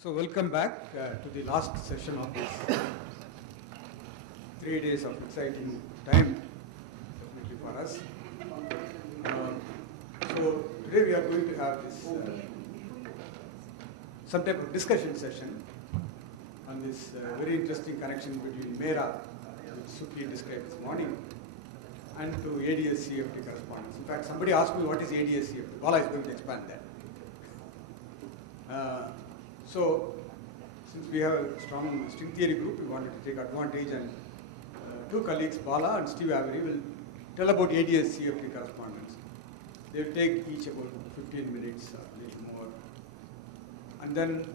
So welcome back to the last session of this 3 days of exciting time, definitely for us. So today we are going to have this some type of discussion session on this very interesting connection between MERA, which Suki described this morning, and to ADS-CFT correspondence. In fact, somebody asked me what is ADS-CFT. Bala is going to expand that. So, since we have a strong string theory group, we wanted to take advantage, and two colleagues, Bala and Steve Avery, will tell about ADS-CFT correspondence. They will take each about 15 minutes, a little more, and then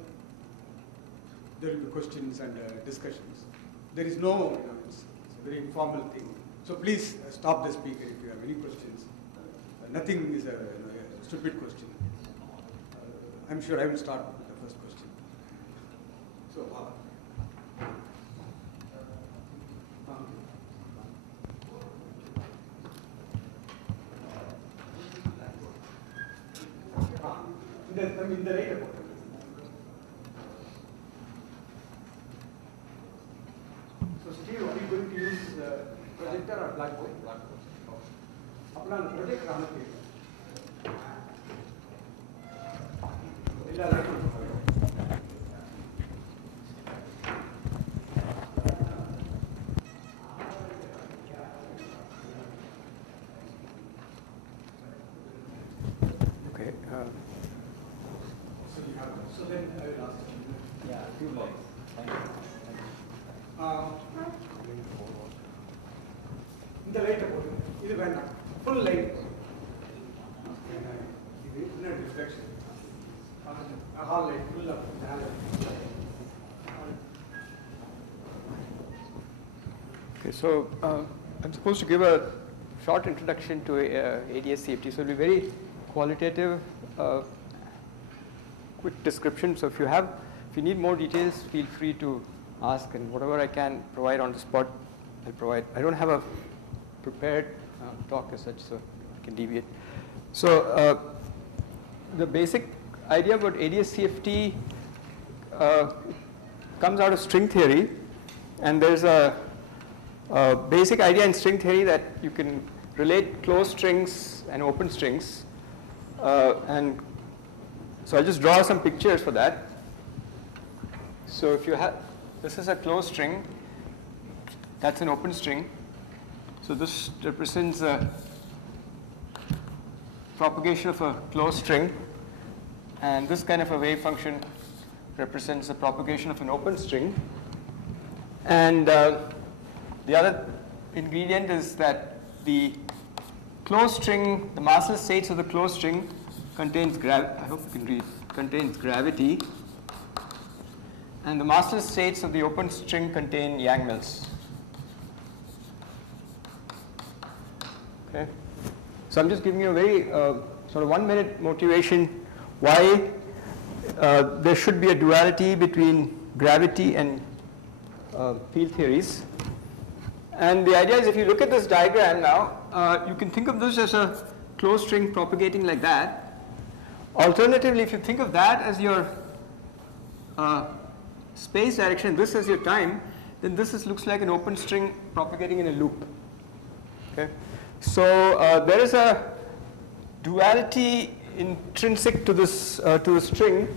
there will be questions and discussions. There is no, it's a very informal thing. So please stop the speaker if you have any questions. Nothing is a stupid question. I'm sure I will start with the first question. So, in the right about it. So, Steve, are you going to use projector or blackboard? Blackboard. Apna project run Okay. So then I will ask you. Yeah, 2 lines. Thank you. In the light about it, this is full light. Reflection. A hall light, full of Okay, so I'm supposed to give a short introduction to ADS-CFT. So it will be very qualitative, quick description. So if you need more details, feel free to ask, and whatever I can provide on the spot, I'll provide. I don't have a prepared talk as such, so I can deviate. So the basic idea about ADS-CFT comes out of string theory, and there's a basic idea in string theory that you can relate closed strings and open strings, and so I'll just draw some pictures for that. So if you have, this is a closed string, that's an open string. So this represents a propagation of a closed string, and this kind of a wave function represents the propagation of an open string. And the other ingredient is that the closed string, the massless states of the closed string contains contains gravity, and the massless states of the open string contain Yang-Mills. Okay, so I'm just giving you a very sort of 1-minute motivation why there should be a duality between gravity and field theories. And the idea is, if you look at this diagram now, you can think of this as a closed string propagating like that. Alternatively, if you think of that as your space direction, this as your time, then this looks like an open string propagating in a loop. Okay, so there is a duality intrinsic to this to the string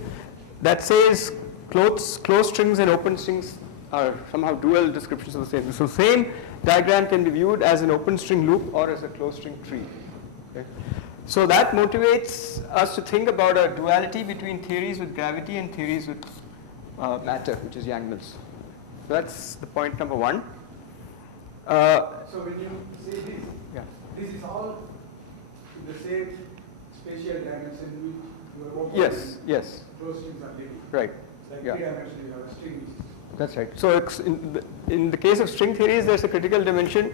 that says closed strings and open strings are somehow dual descriptions of the same thing. So same diagram can be viewed as an open string loop or as a closed string tree. Okay. So that motivates us to think about a duality between theories with gravity and theories with matter, which is Yang-Mills. So that's the point number 1. So when you say this, yeah, this is all in the same spatial dimension. Yes, yes. Those strings are living. Right. It's like Yeah. 3 dimensions, you have a string. That's right. So in the case of string theories, there's a critical dimension,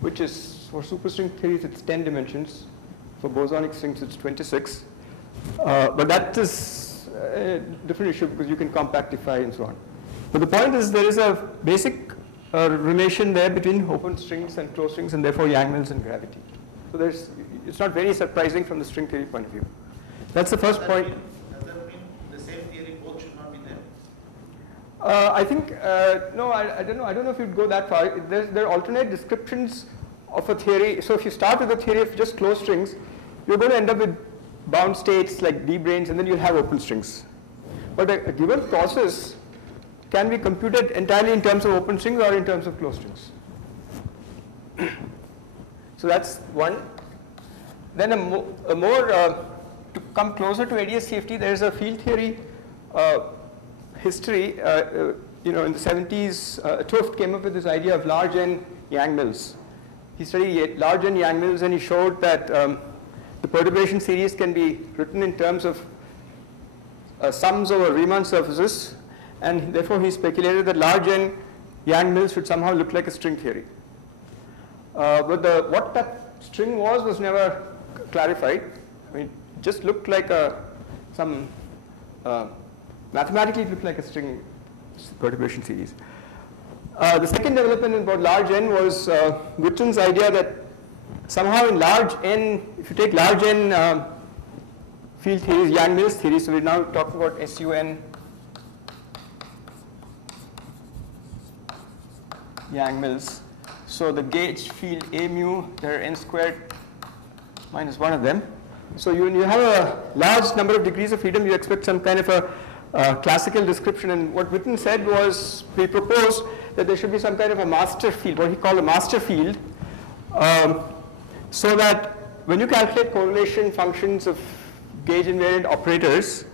which is, for superstring theories, it's 10 dimensions. For bosonic strings, it's 26. But that is a different issue because you can compactify and so on. But the point is, there is a basic relation there between open strings and closed strings, and therefore Yang-Mills and gravity. So it's not very surprising from the string theory point of view. That's the first point. Does that mean the same theory both should not be there? I think, no, I don't know. I don't know if you'd go that far. There are alternate descriptions of a theory. So if you start with a theory of just closed strings, you're going to end up with bound states like D-branes, and then you'll have open strings. But a given process can be computed entirely in terms of open strings or in terms of closed strings. So that's one. Then a more to come closer to ADS-CFT, there is a field theory history. In the 70s, Tuft came up with this idea of large N Yang mills. He studied large N Yang mills, and he showed that the perturbation series can be written in terms of sums over Riemann surfaces, and therefore he speculated that large N Yang mills should somehow look like a string theory. But what that string was never clarified. I mean, it just looked like mathematically it looked like a string perturbation series. The second development about large N was Witten's idea that somehow in large N, if you take large N field theories, Yang Mills theory, so we're now talking about SUN Yang Mills. So the gauge field A mu, there are n squared minus one of them. So when you have a large number of degrees of freedom, you expect some kind of a classical description. And what Witten said was, we proposed that there should be some kind of a master field, what he called a master field, so that when you calculate correlation functions of gauge invariant operators,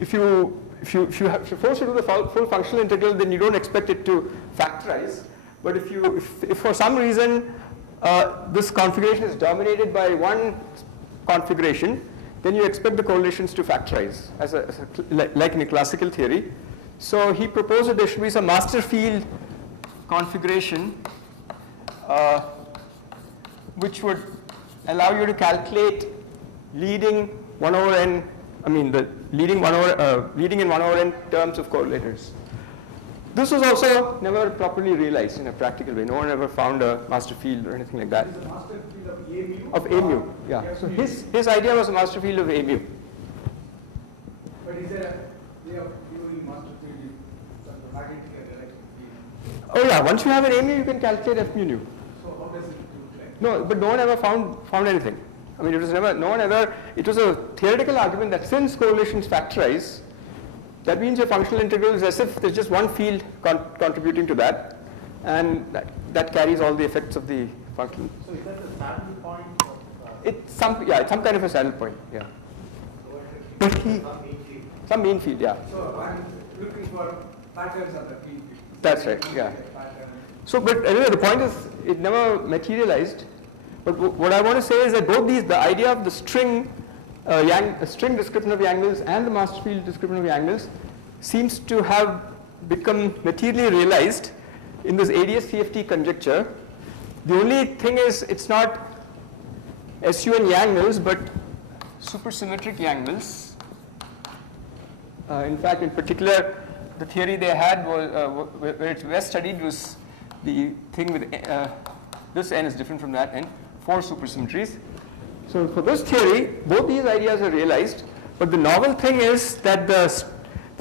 if you're forced to do the full functional integral, then you don't expect it to factorize. But if for some reason this configuration is dominated by one configuration, then you expect the correlations to factorize like in a classical theory. So he proposed that there should be some master field configuration which would allow you to calculate leading 1 over n, I mean the leading in 1 over n terms of correlators. This was also never properly realized in a practical way. No one ever found a master field or anything like that. Is the master field of A mu? Of A mu, yeah. So his idea was a master field of A mu. But is there a way of viewing master field in magnetic and electric field? Oh yeah, once you have an A mu, you can calculate F mu nu. So how does it look like? No, but no one ever found anything. I mean, it was a theoretical argument that since correlations factorize, that means your functional integral is as if there's just one field contributing to that, and that carries all the effects of the function. So is that the saddle point of? It's some kind of a saddle point, yeah. So some mean field. Some mean field, yeah. So I'm looking for patterns of the field. That's right, yeah. So, but anyway, the point is, it never materialized. But what I want to say is that both the idea of the string string description of Yang Mills and the master field description of Yang Mills seems to have become materially realized in this ADS-CFT conjecture. The only thing is, it's not SUN Yang Mills, but supersymmetric Yang Mills. In fact, in particular, the theory they had was, where it's best studied was the thing with this n is different from that n, 4 supersymmetries. So for this theory, both these ideas are realized, but the novel thing is that this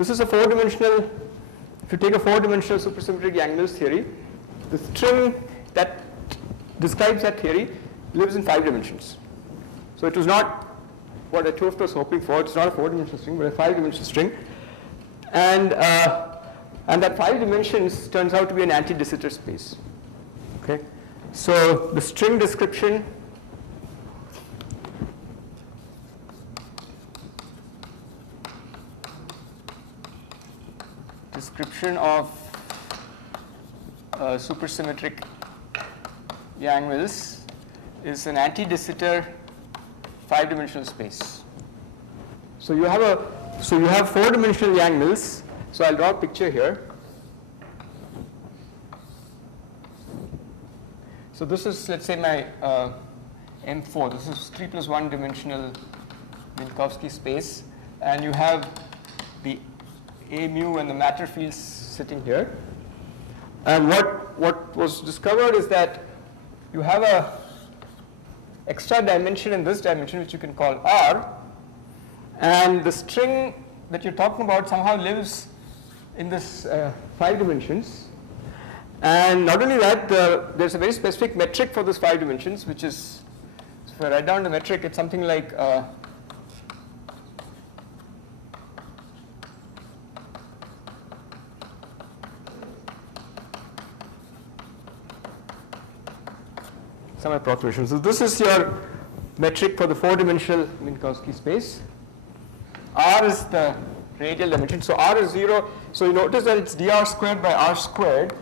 is a 4-dimensional, if you take a 4-dimensional supersymmetric Yang Mills theory, the string that describes that theory lives in 5 dimensions. So it was not what Tuft was hoping for. It's not a 4-dimensional string, but a 5-dimensional string. And that 5 dimensions turns out to be an Antide Sitter space. Okay? So the string description of supersymmetric Yang Mills is an Antide Sitter 5-dimensional space. So you have 4-dimensional Yang Mills. So I'll draw a picture here. So this is, let's say, my M4. This is 3 plus 1 dimensional Minkowski space, and you have the A mu and the matter fields sitting here. And what was discovered is that you have a extra dimension in this dimension, which you can call R, and the string that you're talking about somehow lives in this 5 dimensions. And not only that, there's a very specific metric for this 5 dimensions, which is, so if I write down the metric, it's something like some approximation. So this is your metric for the 4-dimensional Minkowski space. R is the radial dimension. So R is 0. So you notice that it's dr squared by r squared.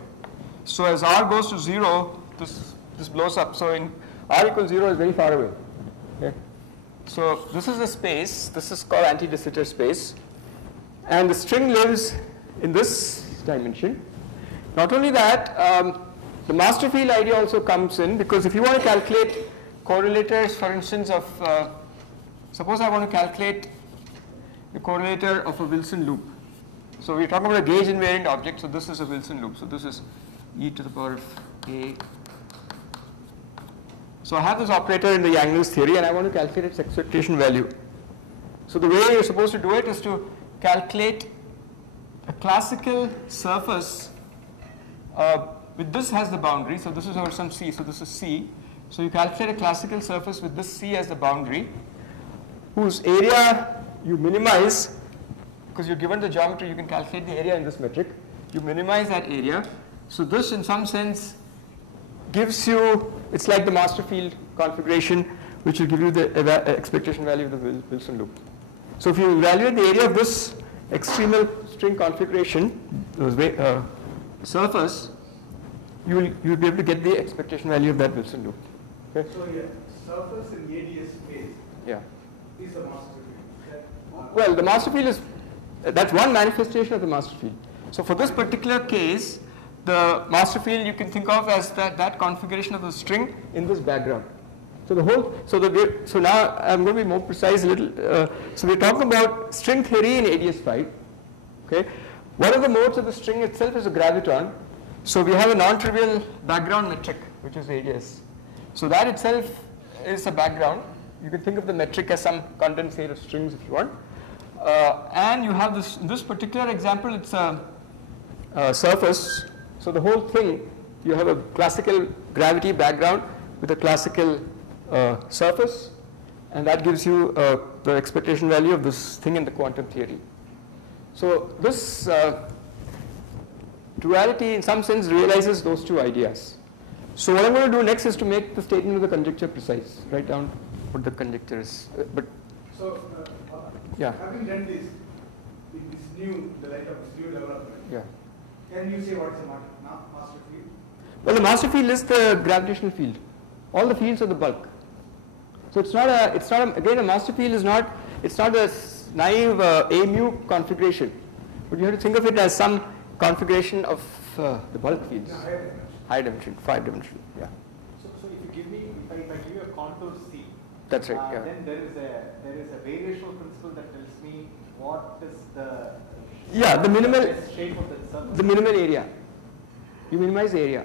So as r goes to 0, this blows up. So in r equals 0 is very far away. Okay. So this is a space. This is called Antide Sitter space. And the string lives in this dimension. Not only that, the master field idea also comes in, because if you want to calculate correlators, for instance, of suppose I want to calculate the correlator of a Wilson loop. So we're talking about a gauge invariant object. So this is a Wilson loop. So this is e to the power of a. So I have this operator in the Yang-Mills theory, and I want to calculate its expectation value. So the way you're supposed to do it is to calculate a classical surface. With this has the boundary. So this is over some C. So this is C. So you calculate a classical surface with this C as the boundary, whose area you minimize, because you're given the geometry, you can calculate the area in this metric. You minimize that area. So this, in some sense, gives you, it's like the master field configuration, which will give you the expectation value of the Wilson loop. So if you evaluate the area of this extremal string configuration, surface, you'll be able to get the expectation value of that Wilson loop. Okay? So yeah, surface in ADS space Yeah. is a master field. Well, the master field is, that's one manifestation of the master field. So for this particular case, the master field you can think of as that configuration of the string in this background. So the whole, so now I'm going to be more precise a little. So we're talking about string theory in ADS-5. Okay, one of the modes of the string itself is a graviton. So we have a non-trivial background metric, which is ADS. So that itself is a background. You can think of the metric as some condensate of strings if you want. And you have this, in this particular example, it's a surface. So the whole thing, you have a classical gravity background with a classical surface, and that gives you the expectation value of this thing in the quantum theory. So this duality in some sense realizes those two ideas. So what I'm going to do next is to make the statement of the conjecture precise. Write down what the conjecture is. So, yeah. having done this, in this new, the light of this new development, Yeah. can you say what is a master field? Well, the master field is the gravitational field. All the fields are the bulk. So it's not again, a master field is not, it's not a naive a mu configuration, but you have to think of it as some configuration of the bulk fields. High dimension, 5 dimension, yeah. So if you give me, if I give you a contour C, That's right, yeah. then there is a variational principle that tells me what is the The minimal shape of the surface. The minimal area. You minimize the area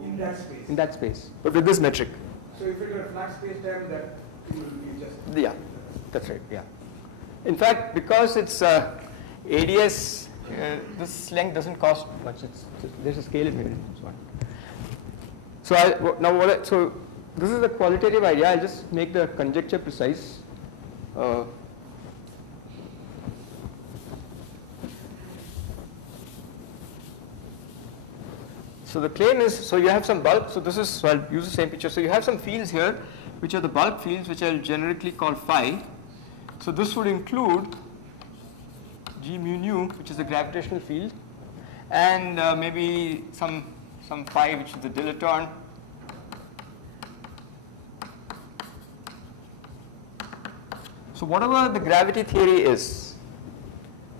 In that space. in that space, but with this metric. So if it were a flat space time, that will be just. Yeah, that's right, yeah. In fact, because it's ADS, this length doesn't cost much. There's a scale invariant and so on. So so this is the qualitative idea. I'll just make the conjecture precise. So the claim is, so you have some bulk, so this is, so I'll use the same picture. So you have some fields here, which are the bulk fields, which I'll generically call phi. So this would include G mu nu, which is the gravitational field, and maybe some phi, which is the dilaton. So whatever the gravity theory is,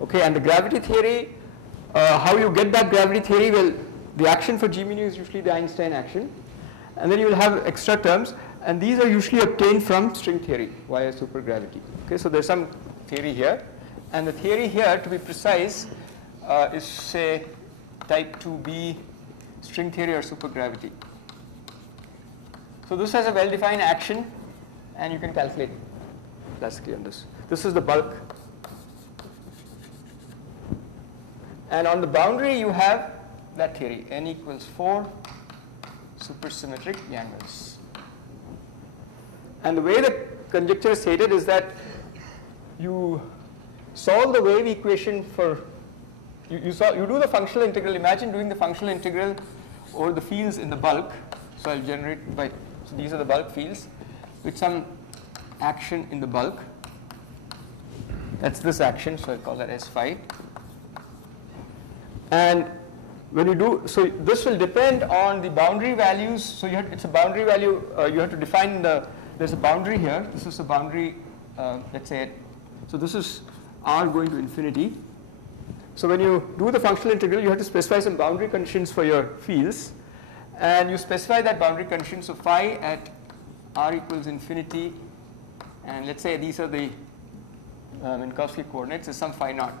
okay, and the gravity theory, how you get that gravity theory, well, the action for G mu nu is usually the Einstein action, and then you will have extra terms, and these are usually obtained from string theory via supergravity. Okay, so there's some theory here, and the theory here, to be precise, is say type 2b string theory or supergravity. So this has a well-defined action, and you can calculate classically on this. This is the bulk And on the boundary, you have that theory, n equals 4 supersymmetric Yang-Mills. And the way the conjecture is stated is that you solve the wave equation for, you do the functional integral. Imagine doing the functional integral over the fields in the bulk. So I'll generate so these are the bulk fields with some action in the bulk. That's this action, so I'll call that S phi. And when you do, so this will depend on the boundary values. So it's a boundary value, you have to define there's a boundary here. This is a boundary, let's say, so this is R going to infinity. So when you do the functional integral, you have to specify some boundary conditions for your fields. And you specify that boundary condition, so phi at R equals infinity, and let's say these are the Minkowski coordinates, is some phi naught.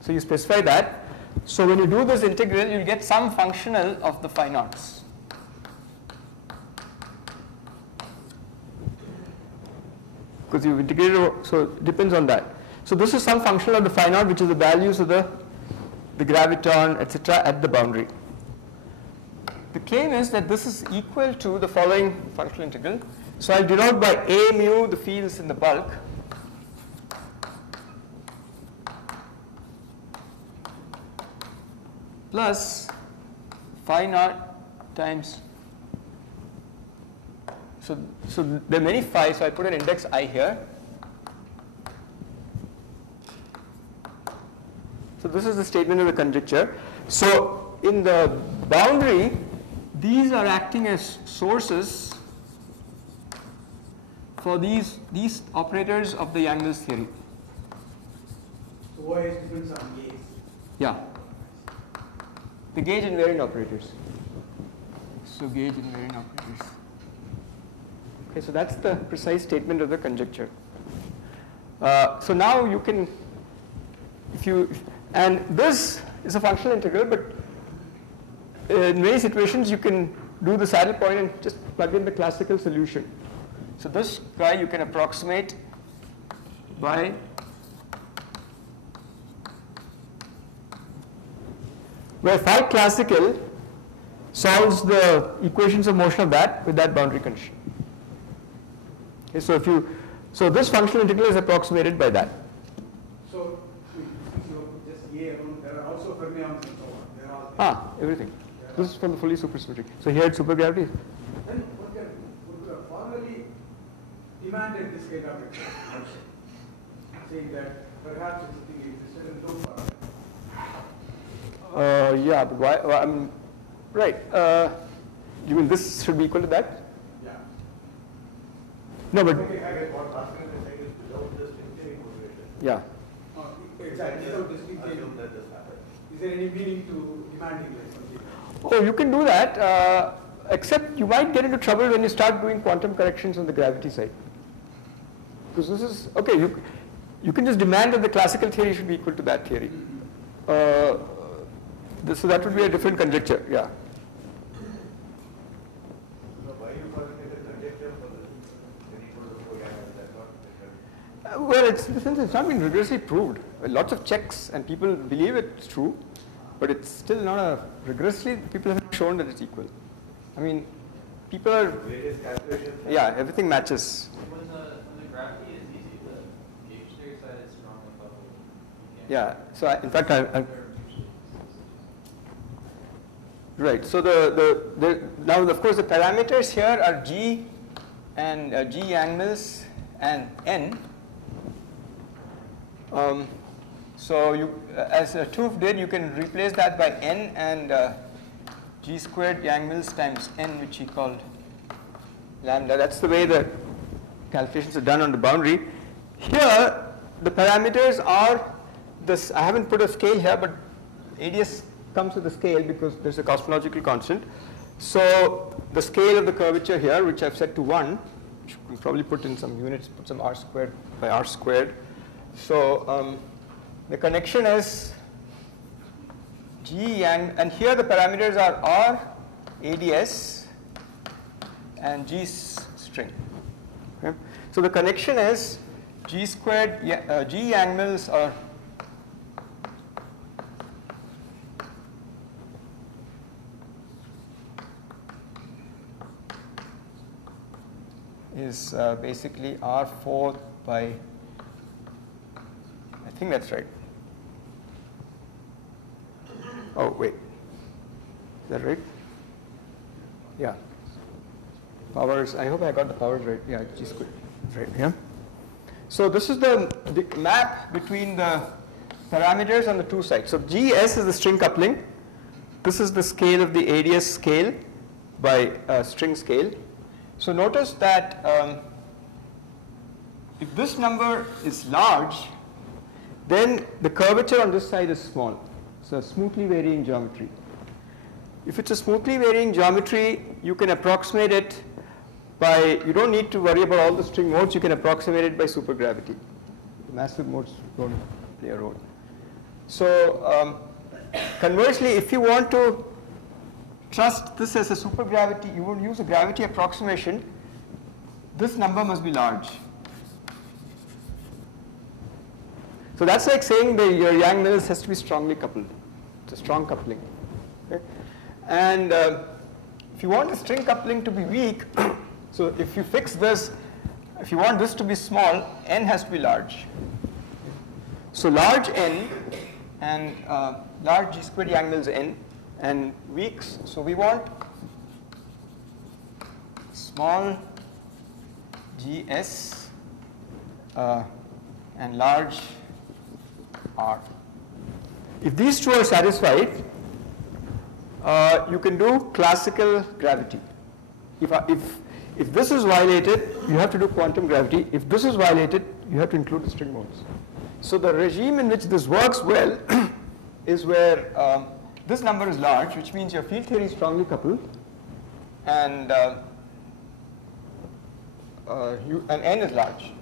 So you specify that. So when you do this integral, you'll get some functional of the phi naughts. Because you've integrated, so it depends on that. So this is some function of the phi naught, which is the values of the graviton, etc. at the boundary. The claim is that this is equal to the following functional integral. So I'll denote by A mu the fields in the bulk. Plus phi naught times, so there are many phi, so I put an index I here. So this is the statement of the conjecture. So in the boundary, these are acting as sources for these operators of the Yang-Mills theory. So OIS depends on gauge. Yeah. The gauge invariant operators. So gauge invariant operators. Okay, so that's the precise statement of the conjecture. So now you can, and this is a functional integral, but in many situations you can do the saddle point and just plug in the classical solution. So this guy you can approximate by where phi classical solves the equations of motion of that with that boundary condition. Okay, so this functional integral is approximated by that. So since you just A alone, there are also fermions and so on. They are all Everything. This is from the fully supersymmetric. So here it's supergravity. Then one can formally demanded this kind of expression, saying that perhaps it's the existed in loop. Yeah, but why? Well, I mean, right. You mean this should be equal to that? Yeah. No, but Okay, I get what Bhaskar is saying is without this infinity motivation. yeah. Exactly. Without distinct Assume that this happens. Is there any meaning to demanding like something? Oh, you can do that, except you might get into trouble when you start doing quantum corrections on the gravity side. Because this is, okay, you can just demand that the classical theory should be equal to that theory. So that would be a different conjecture, yeah. So why are you calling it a conjecture for this? N equal to 4 Yang, that's not. Well, since it's not been rigorously proved, lots of checks and people believe it's true, but it's still not rigorously, people have shown that it's equal. I mean, people are, Various calculations. yeah, everything matches. When the gravity is easy, the gauge theory side is strongly coupled. Yeah, so in fact, right, so now of course the parameters here are G and G Yang-Mills and N. So you, as Toof did, you can replace that by N and G squared Yang-Mills times N, which he called lambda. That's the way the calculations are done on the boundary. Here, the parameters are this. I haven't put a scale here, but ADS comes with a scale because there's a cosmological constant. So the scale of the curvature here, which I've set to 1, which you can probably put in some units, put some R squared by R squared. So the connection is G and here the parameters are R, ADS, and G string. Okay. So the connection is G squared, G Yang-Mills or is basically R4 by, I think that's right. Oh, wait. Is that right? Yeah. Powers, I hope I got the powers right. Yeah, G squared. Right, yeah. So this is the map between the parameters on the two sides. So GS is the string coupling. This is the scale of the ADS scale by string scale. So notice that if this number is large, then the curvature on this side is small. So smoothly varying geometry. If it's a smoothly varying geometry, you can approximate it by, you don't need to worry about all the string modes, you can approximate it by supergravity. The massive modes don't play a role. So conversely, if you want to trust this as a supergravity, you would use a gravity approximation, this number must be large. So that's like saying that your Yang-Mills has to be strongly coupled. It's a strong coupling. Okay? And if you want the string coupling to be weak, so if you fix this, if you want this to be small, n has to be large. So large n and large G squared Yang-Mills n and weaks, so we want small gs and large r. If these two are satisfied, you can do classical gravity. If this is violated, you have to do quantum gravity. If this is violated, you have to include the string modes. So the regime in which this works well is where this number is large, which means your field theory is strongly coupled, and n is large.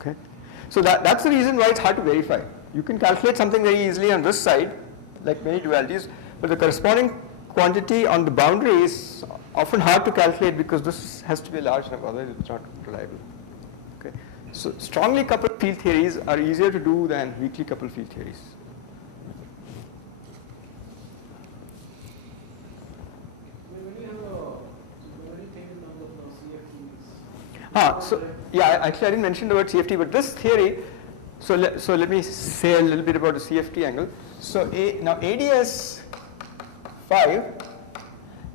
Okay. So that's the reason why it's hard to verify. You can calculate something very easily on this side, like many dualities, but the corresponding quantity on the boundary is often hard to calculate because this has to be a large number, otherwise it's not reliable. Okay. So strongly coupled field theories are easier to do than weakly coupled field theories. So yeah, actually I didn't mention the word CFT, but this theory, so let me say a little bit about the CFT angle. So now ADS-5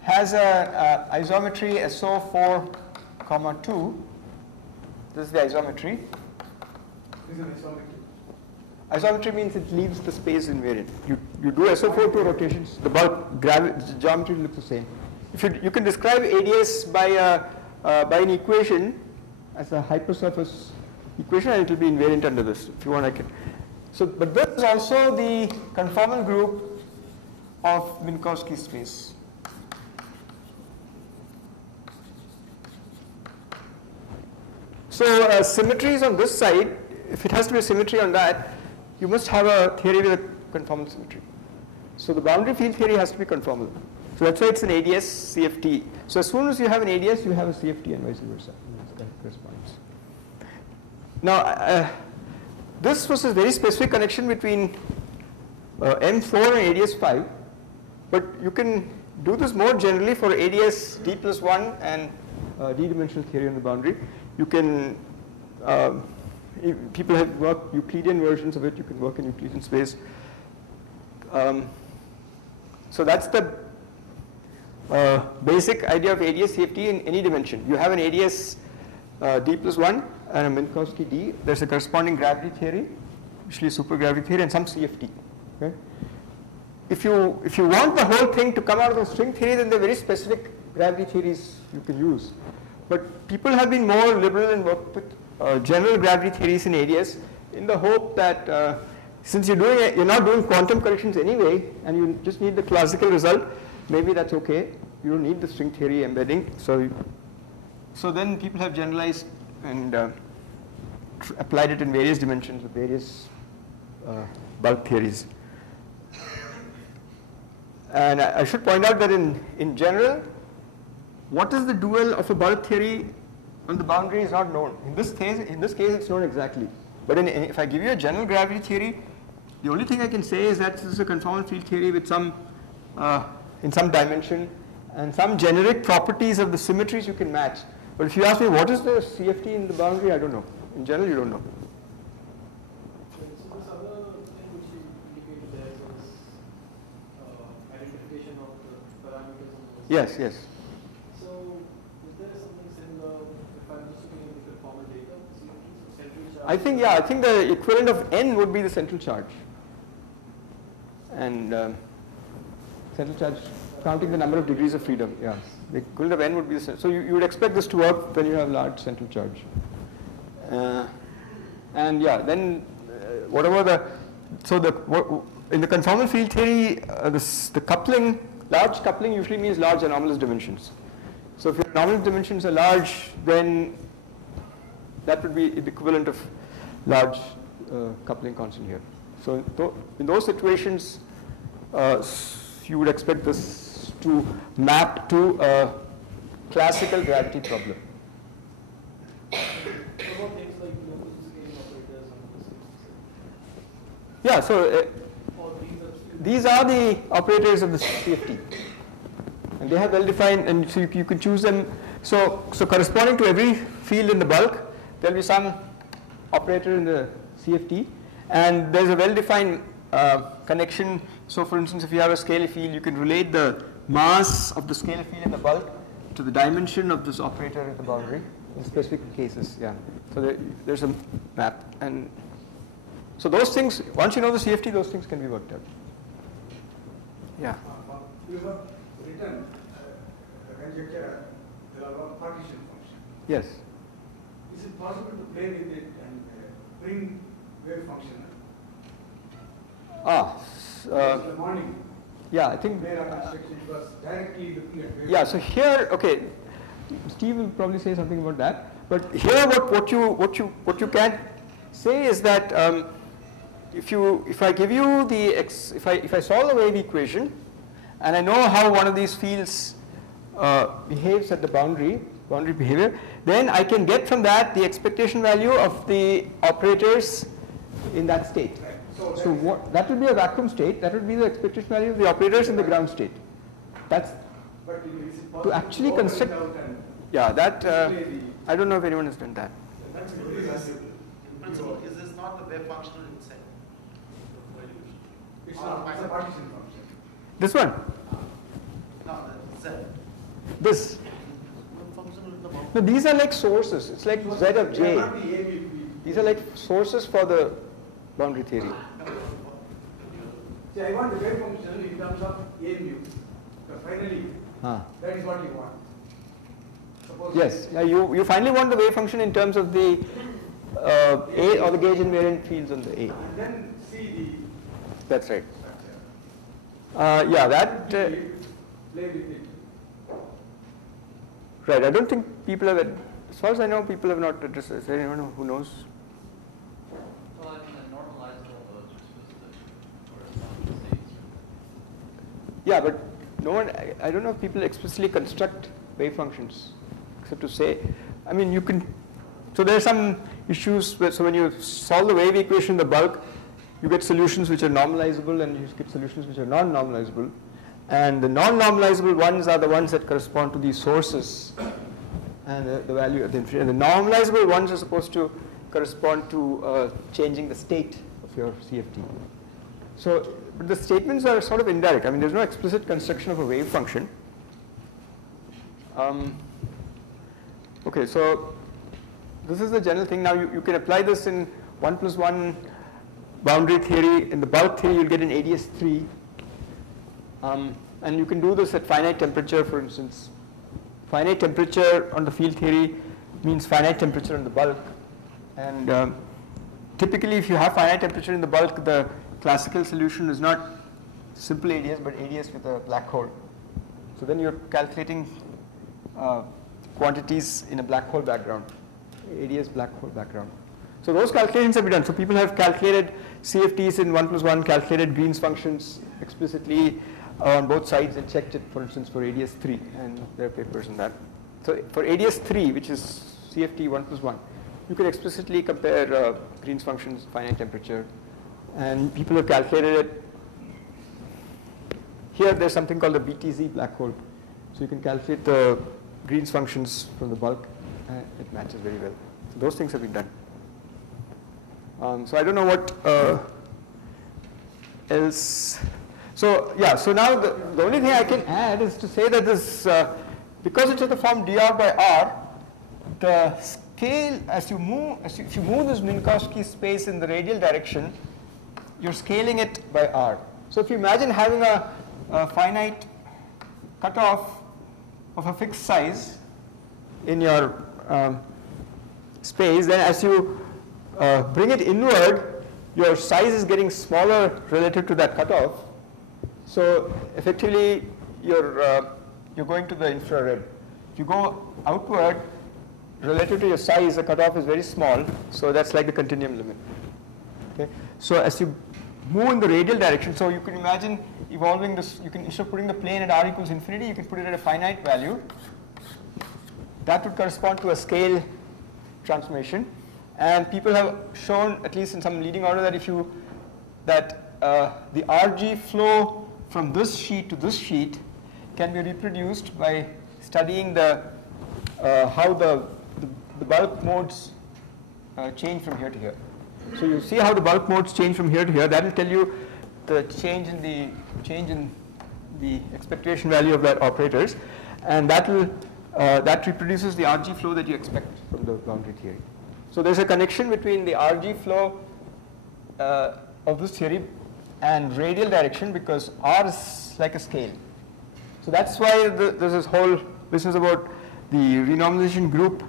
has a isometry SO4, 2. This is the isometry. This is an isometry. Isometry means it leaves the space invariant. You do SO4 2 rotations, the bulk geometry looks the same. If you can describe ADS by an equation as a hypersurface equation, and it will be invariant under this. If you want, I can. So, but this is also the conformal group of Minkowski space. So symmetries on this side, if it has to be a symmetry on that, you must have a theory with a conformal symmetry. So the boundary field theory has to be conformal. So that's why it's an ADS-CFT. So as soon as you have an ADS, you have a CFT and vice versa. That corresponds. Now, this was a very specific connection between M4 and ADS-5, but you can do this more generally for ADS D+1 and D-dimensional theory on the boundary. You can, people have worked Euclidean versions of it, you can work in Euclidean space. So that's the basic idea of ADS-CFT in any dimension. You have an ADS D+1 and a Minkowski D. There's a corresponding gravity theory, usually supergravity theory, and some CFT. Okay? If you want the whole thing to come out of the string theory, then there are very specific gravity theories you can use. But people have been more liberal and worked with general gravity theories in ADS in the hope that since you're not doing quantum corrections anyway, and you just need the classical result, maybe that's okay. You don't need the string theory embedding. So then people have generalized and applied it in various dimensions with various bulk theories. And I should point out that in general, what is the dual of a bulk theory on the boundary is not known. In this case, it's known exactly. But if I give you a general gravity theory, the only thing I can say is that this is a conformal field theory with some in some dimension, and some generic properties of the symmetries you can match. But if you ask me what is the CFT in the boundary, I don't know. In general, you don't know. So this other thing which you indicated there was identification of the parameters. Yes, yes. So is there something similar if I'm just looking at the formal data, CFT, so central charge? I think, yeah, I think the equivalent of n would be the central charge. And central charge, counting the number of degrees of freedom, yeah. The equivalent of n would be the, so you would expect this to work when you have large central charge. And yeah, then whatever the, so the, in the conformal field theory, the coupling, large coupling usually means large anomalous dimensions. So if your anomalous dimensions are large, then that would be the equivalent of large coupling constant here. So in those situations, you would expect this to map to a classical gravity problem. What about things like local scaling operators and this? Yeah, so Or these are the operators of the CFT. And they have well-defined, and so you can choose them. So corresponding to every field in the bulk, there will be some operator in the CFT, and there's a well-defined connection. So for instance, if you have a scalar field, you can relate the mass of the scalar field in the bulk to the dimension of this operator at the boundary in specific cases. Yeah. So there's a map, and so those things, once you know the CFT, those things can be worked out. Yeah. You have written the conjecture about partition function. Yes. Is it possible to play with it and bring wave function? In the morning, Yeah, I think. MERA construction was directly looking at wave. Yeah. So here, okay, Steve will probably say something about that. But here, what you can say is that if I give you the if I solve the wave equation, and I know how one of these fields behaves at the boundary behavior, then I can get from that the expectation value of the operators in that state. Right. So what that would be a vacuum state. That would be the expectation value of the operators in the ground state. That's But is it possible to actually open it construct. out and Yeah, that display I don't know if anyone has done that. that's a very valuable. In principle, is this not the wave function inside? It's not, it's a partition function. This one, No, the Z. this. Wave function in the boundary. No, these are like sources. It's like Z of They are J. not the ABP. These are like sources for the boundary theory. See, I want the wave function in terms of A mu. Because finally, that is what you want. Suppose Yes. Now you finally want the wave function in terms of the A or the gauge invariant fields on the A. And then see That's right. the structure. Yeah, that. Play with it. Right. I don't think people have. As far as I know, people have not addressed this. Is there anyone who knows? Well, I mean, the normalizable loads are supposed to correspond to states. Yeah, but no one. I don't know if people explicitly construct wave functions, except to say. I mean, you can. So there are some issues. So when you solve the wave equation in the bulk, you get solutions which are normalizable, and you get solutions which are non-normalizable. And the non-normalizable ones are the ones that correspond to these sources and the value of the infinity. And the normalizable ones are supposed to correspond to changing the state of your CFT. So but the statements are sort of indirect. I mean, there's no explicit construction of a wave function. Okay, so this is the general thing. Now you can apply this in 1+1 boundary theory. In the bulk theory, you'll get an ADS-3. And you can do this at finite temperature, for instance. Finite temperature on the field theory means finite temperature in the bulk. And typically, if you have finite temperature in the bulk, the classical solution is not simple ADS, but ADS with a black hole. So then you're calculating quantities in a black hole background, ADS black hole background. So those calculations have been done. So people have calculated CFTs in 1+1, calculated Green's functions explicitly on both sides and checked it, for instance, for ADS-3, and there are papers on that. So for ADS-3, which is CFT 1+1, you can explicitly compare Green's functions, finite temperature, and people have calculated it. Here there's something called the BTZ black hole. So you can calculate the Green's functions from the bulk it matches very well. So those things have been done. So I don't know what else. So yeah, so now the only thing I can add is to say that this, because it's of the form dr by r, the scale if you move this Minkowski space in the radial direction, you're scaling it by r. So if you imagine having a finite cutoff of a fixed size in your space, then as you bring it inward, your size is getting smaller relative to that cutoff. So effectively, you're going to the infrared. If you go outward, relative to your size, the cutoff is very small. So that's like the continuum limit. Okay. So as you move in the radial direction, so you can imagine evolving this. You can, instead of putting the plane at r equals infinity, you can put it at a finite value. That would correspond to a scale transformation. And people have shown, at least in some leading order, that if you the RG flow from this sheet to this sheet can be reproduced by studying how the bulk modes change from here to here. So you see how the bulk modes change from here to here. That will tell you the change in the expectation value of that operators, and that reproduces the RG flow that you expect from the boundary theory. So there's a connection between the RG flow of this theory and radial direction, because R is like a scale. So that's why there's this whole business about the renormalization group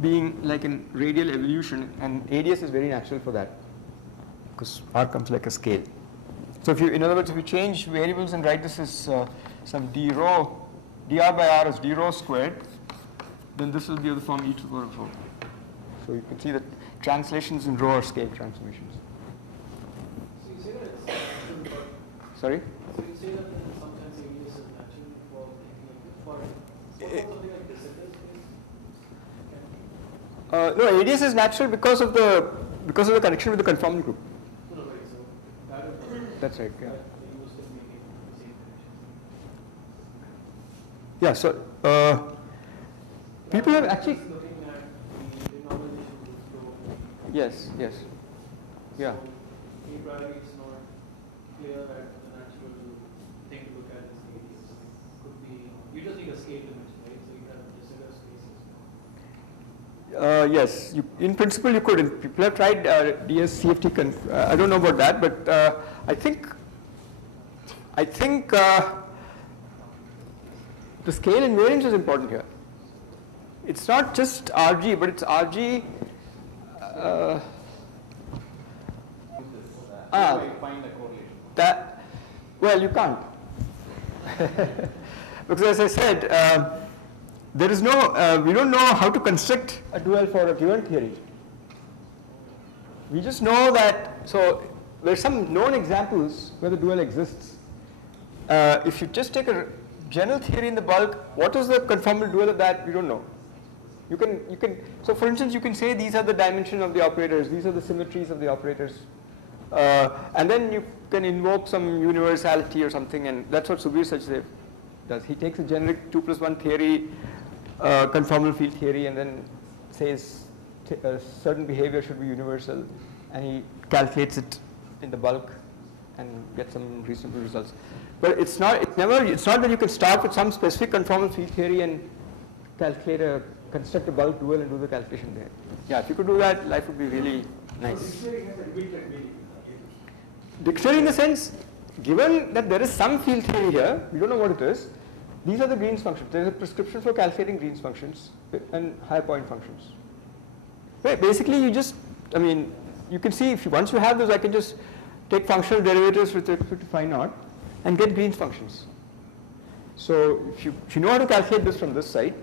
being like a radial evolution, and ADS is very natural for that, because R comes like a scale. So if you, in other words, if you change variables and write this as some d rho, dr by r is d rho squared, then this will be of the form e to the power of rho. So you can see that translations in rho are scale transformations. So you say that it's natural, but Sorry? so you say that sometimes ADS is natural for thinking of it, for something like this, No, ADS is natural because of the connection with the conformal group. no, right, so that is That's right. Yeah. that the use is making the same connection. Yeah. So people have actually. Looking at the renormalization group flow. Yes. Yeah. So, in priority, it's not clear that the natural thing to look at is ADS. Could be, you just need a scale dimension, right? So you have de Sitter spaces. Yes, in principle you could. People have tried ADS-CFT. I don't know about that, but I think the scale invariance is important here. It's not just RG, but it's RG. Find the correlation. That, well, you can't. Because as I said, there is no, we don't know how to construct a dual for a given theory. We just know that, so there's some known examples where the dual exists. If you just take a general theory in the bulk, what is the conformal dual of that? We don't know. You can, so for instance, you can say these are the dimensions of the operators, these are the symmetries of the operators. And then you can invoke some universality or something, and that's what Subir Sachdev does. He takes a generic 2 + 1 theory, conformal field theory, and then says a certain behavior should be universal, and he calculates it in the bulk and gets some reasonable results. But it's not that you can start with some specific conformal field theory and construct a bulk dual and do the calculation there. Yeah, if you could do that, life would be really nice. Dictionary has a built-in meaning. Dictionary in the sense, given that there is some field theory here, we don't know what it is, these are the Green's functions. There is a prescription for calculating Green's functions and higher point functions. Right, basically you just, you can see once you have those, I can just take functional derivatives with respect to phi naught and get Green's functions. So if you know how to calculate this from this side,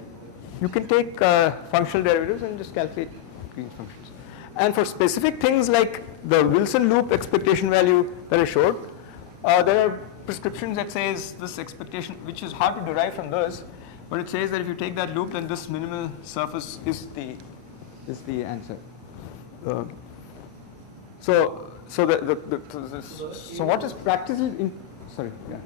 you can take functional derivatives and just calculate Green's functions. And for specific things like the Wilson loop expectation value that I showed, there are prescriptions that says this expectation, which is hard to derive from those, but it says that if you take that loop, then this minimal surface is the answer. So what is practically in? Sorry, yeah.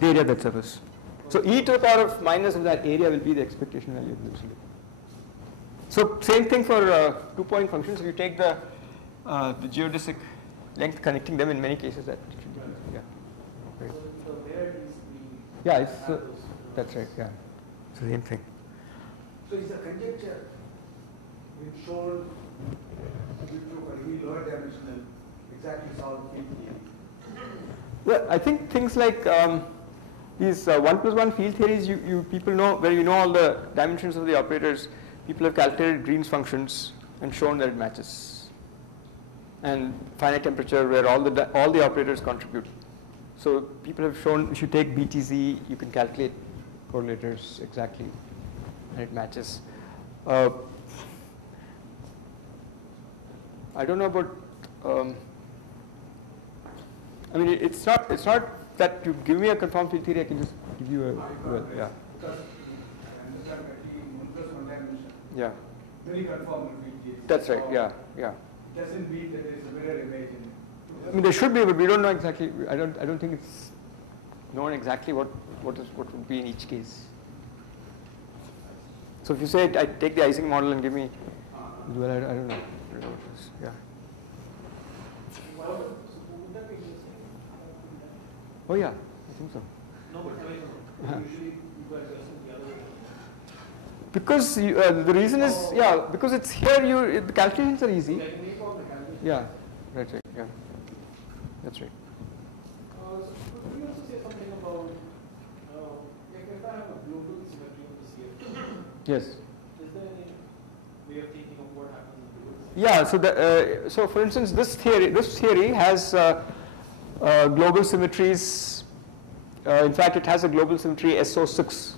The area of that surface. So e to the power of minus of that area will be the expectation value of the Wilson loop. So same thing for 2-point functions. If you take the geodesic length connecting them, in many cases that should be, yeah. Right. So there is Yeah, that's right, yeah. It's the same thing. So is the conjecture we've shown for any lower dimensional exactly solve field theory? Well, I think things like these 1+1 field theories, you people know, where you know all the dimensions of the operators, people have calculated Green's functions and shown that it matches. And finite temperature, where all the operators contribute. So people have shown if you take BTZ, you can calculate correlators exactly, and it matches. I don't know about. I mean, it's not that you give me a conformal field theory, I can just give you a yeah. Because I understand that in 1+1 dimension, Yeah. very conformal field theory. That's right. Yeah. Yeah. It doesn't mean that there is a mirror image in I mean, there should be, but we don't know exactly. I don't think it's known exactly what would be in each case. So if you say I take the Ising model and give me, well, I don't know. I don't know what it is. Yeah. would that be interesting? Oh yeah, I think so. No, but usually you guys are the other way. Because the reason is because it's here. The calculations are easy. Can you make all the calculations? Yeah. Right. Yeah. That's right. So could you also say something about if I have a global symmetry of the CFT, Yes. is there any way of thinking of what happens in global symmetry? Yeah. So for instance, this theory has global symmetries. In fact, it has a global symmetry SO6.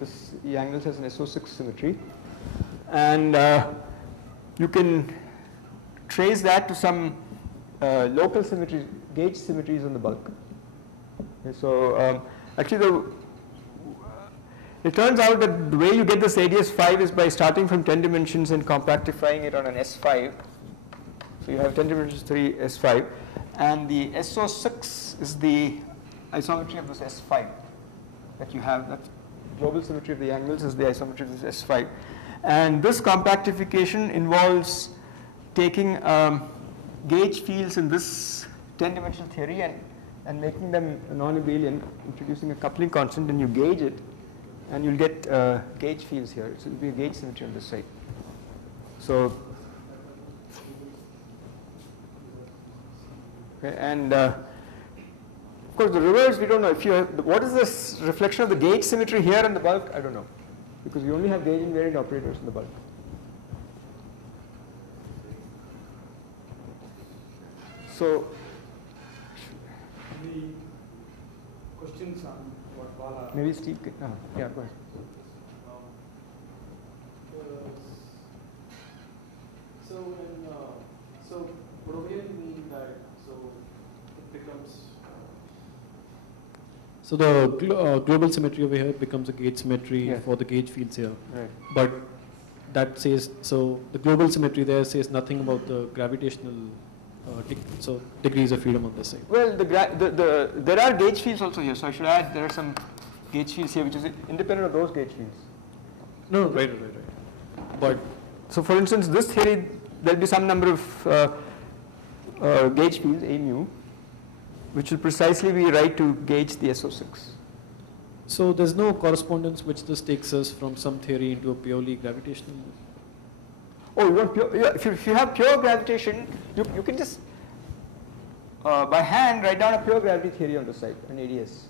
This Yang has an SO6 symmetry, and you can trace that to some local symmetries, gauge symmetries on the bulk. Okay, so actually, it turns out that the way you get this ADS5 is by starting from 10 dimensions and compactifying it on an S5. So you have 10 dimensions 3 S5, and the SO6 is the isometry of this S5 that you have. That global symmetry of the angles is the isometry of this S5, and this compactification involves taking gauge fields in this 10-dimensional theory and making them non-abelian, introducing a coupling constant, and you gauge it, and you'll get gauge fields here. So it will be a gauge symmetry on this side. So, okay, and of course the reverse we don't know. If you have, what is this reflection of the gauge symmetry here in the bulk? I don't know, because we only have gauge invariant operators in the bulk. So, Any questions on what Bala? maybe Steve could, yeah, go ahead. So what do you mean that it becomes So the global symmetry over here becomes a gauge symmetry Yeah. for the gauge fields here. Right. But that says, so the global symmetry there says nothing about the gravitational degrees of freedom on this side. Well, there are gauge fields also here, so I should add there are some gauge fields here which is independent of those gauge fields. No, right. But So for instance, this theory, there will be some number of gauge fields, A mu, which will precisely be right to gauge the SO6. so there's no correspondence which this takes us from some theory into a purely gravitational. Oh, you want pure, yeah, if you have pure gravitation, you can just by hand write down a pure gravity theory on the side, an ADS.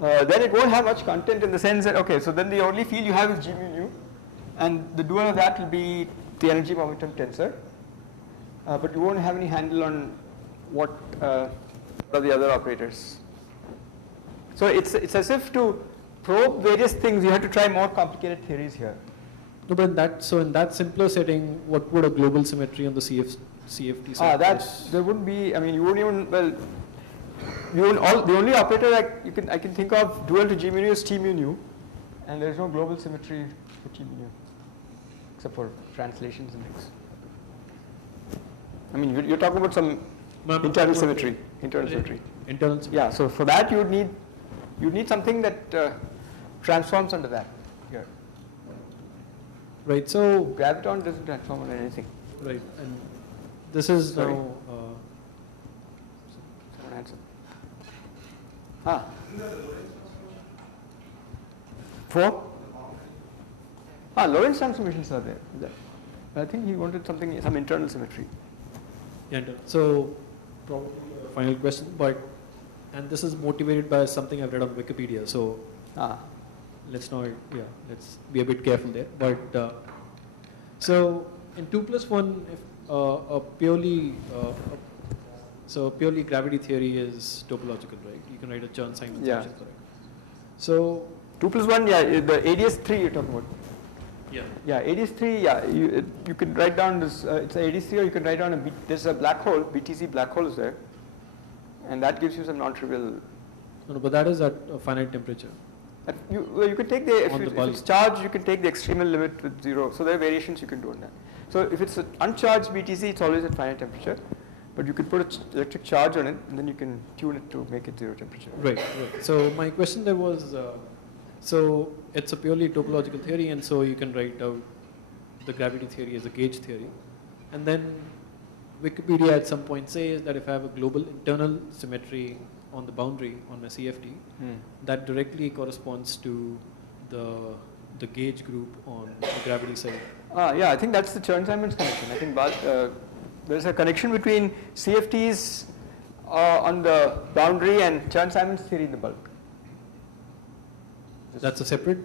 Then it won't have much content in the sense that, okay, so then the only field you have is G mu nu, and the dual of that will be the energy momentum tensor, but you won't have any handle on what are the other operators. So it's as if to probe various things, you have to try more complicated theories here. No, but in that simpler setting, what would a global symmetry on the CFT side? There wouldn't be. I mean, you wouldn't even. Well, the only operator that I can think of dual to G mu nu is T mu nu, and there is no global symmetry for T mu nu, except for translations and things. I mean, you're talking about some internal symmetry. Internal symmetry. Internal symmetry. Yeah. So for that, you need something that transforms under that here. Right. So Graviton doesn't transform on anything. right, and this is Sorry. now. Someone answer. Ah. For? Lorentz transformations are there. I think he wanted something, some internal symmetry. Yeah. So probably a final question, but and this is motivated by something I've read on Wikipedia. So let's not, let's be a bit careful there. But so in 2+1, if a purely purely gravity theory is topological, right? You can write a Chern-Simons Yeah. function for it. So 2+1, the ADS-3 you're talking about. yeah. Yeah, ADS-3, you can write down this, it's a ADS-3, or you can write down there's a black hole, BTC black hole is there, and that gives you some non-trivial. No, but that is at a finite temperature. You can take if On the if bulk. it's charged, you can take the extremal limit with 0. So there are variations you can do on that. So if it's an uncharged BTC, it's always at finite temperature, but you can put an electric charge on it, and then you can tune it to make it 0 temperature. Right. So my question there was, so it's a purely topological theory, and so you can write out the gravity theory as a gauge theory, and then Wikipedia at some point says that if I have a global internal symmetry on the boundary on my CFT, that directly corresponds to the gauge group on the gravity side. Yeah, I think that's the Chern-Simons connection. I think there's a connection between CFTs on the boundary and Chern-Simons theory in the bulk. That's a separate.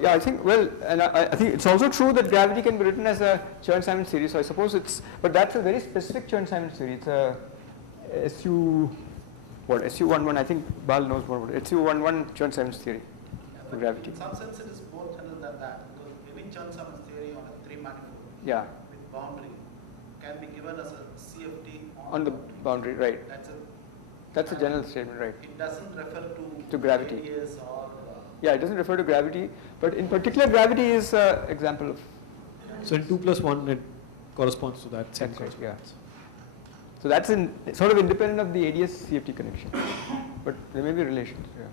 Yeah, I think, and I think it's also true that gravity can be written as a Chern-Simons theory, so I suppose but that's a very specific Chern-Simons theory. It's a SU11, I think Bal knows more about it. SU11 Chern-Simons theory for gravity. In some sense, it is more general than that, because any Chern-Simons theory on a 3-manifold with boundary can be given as a CFT on the boundary, right. That's a general statement, right. It doesn't refer to gravity. ADS or Yeah, it doesn't refer to gravity, but in particular, gravity is an example of. So in 2+1, it corresponds to that same That's right, correspondence. So that's sort of independent of the ADS-CFT connection, but there may be relations. Yeah.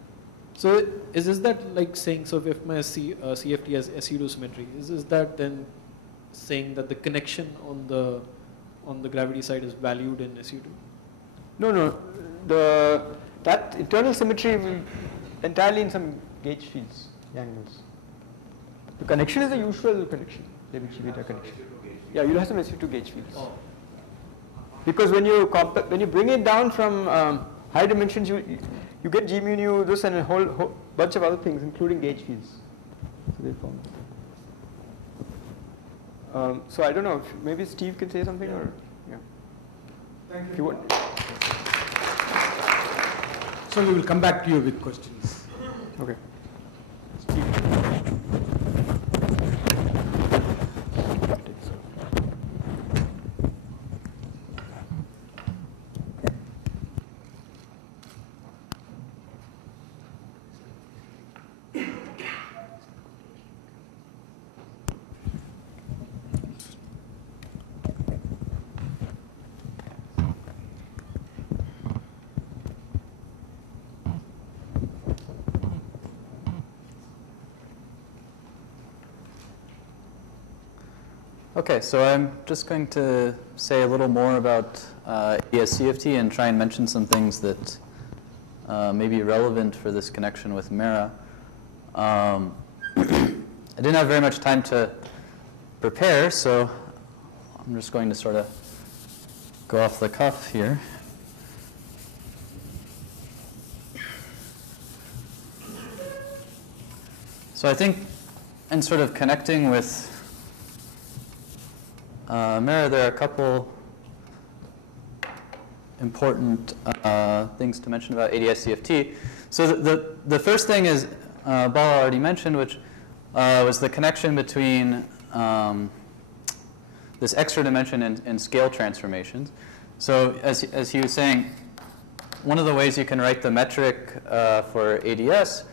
So is that like saying, so if my CFT has SU2 symmetry, is that then saying that the connection on the gravity side is valued in SU2? No. That internal symmetry will entirely in some gauge fields, angles. The connection is the usual connection, Leibniz-Beta connection. Yeah, you'll have some SU2 gauge fields. Oh. Because when you bring it down from high dimensions, you get G mu nu this and a whole bunch of other things, including gauge fields. So they form. So I don't know. Maybe Steve can say something, or yeah. Thank If you you. want. So we will come back to you with questions. Okay. Okay, so I'm just going to say a little more about ADS-CFT and try and mention some things that may be relevant for this connection with MERA. I didn't have very much time to prepare, so I'm just going to sort of go off the cuff here. So I think in sort of connecting with MERA, there are a couple important things to mention about ADS-CFT. So the first thing is, Bala already mentioned, which was the connection between this extra dimension and scale transformations. So as he was saying, one of the ways you can write the metric for ADS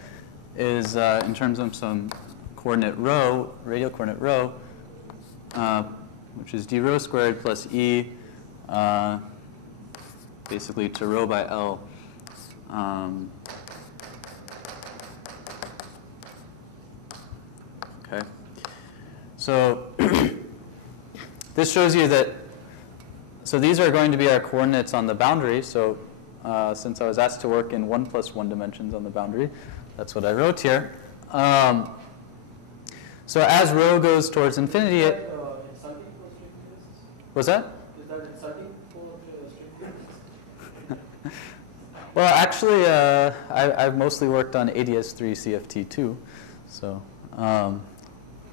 is in terms of some coordinate rho, radial coordinate rho, which is d rho squared plus e, basically to rho by L. So this shows you that, so these are going to be our coordinates on the boundary. So since I was asked to work in 1 + 1 dimensions on the boundary, that's what I wrote here. So as rho goes towards infinity, it, Insulting for string theorists? was that? Is that insulting for string theorists? Well, actually, I've mostly worked on ADS-CFT too. So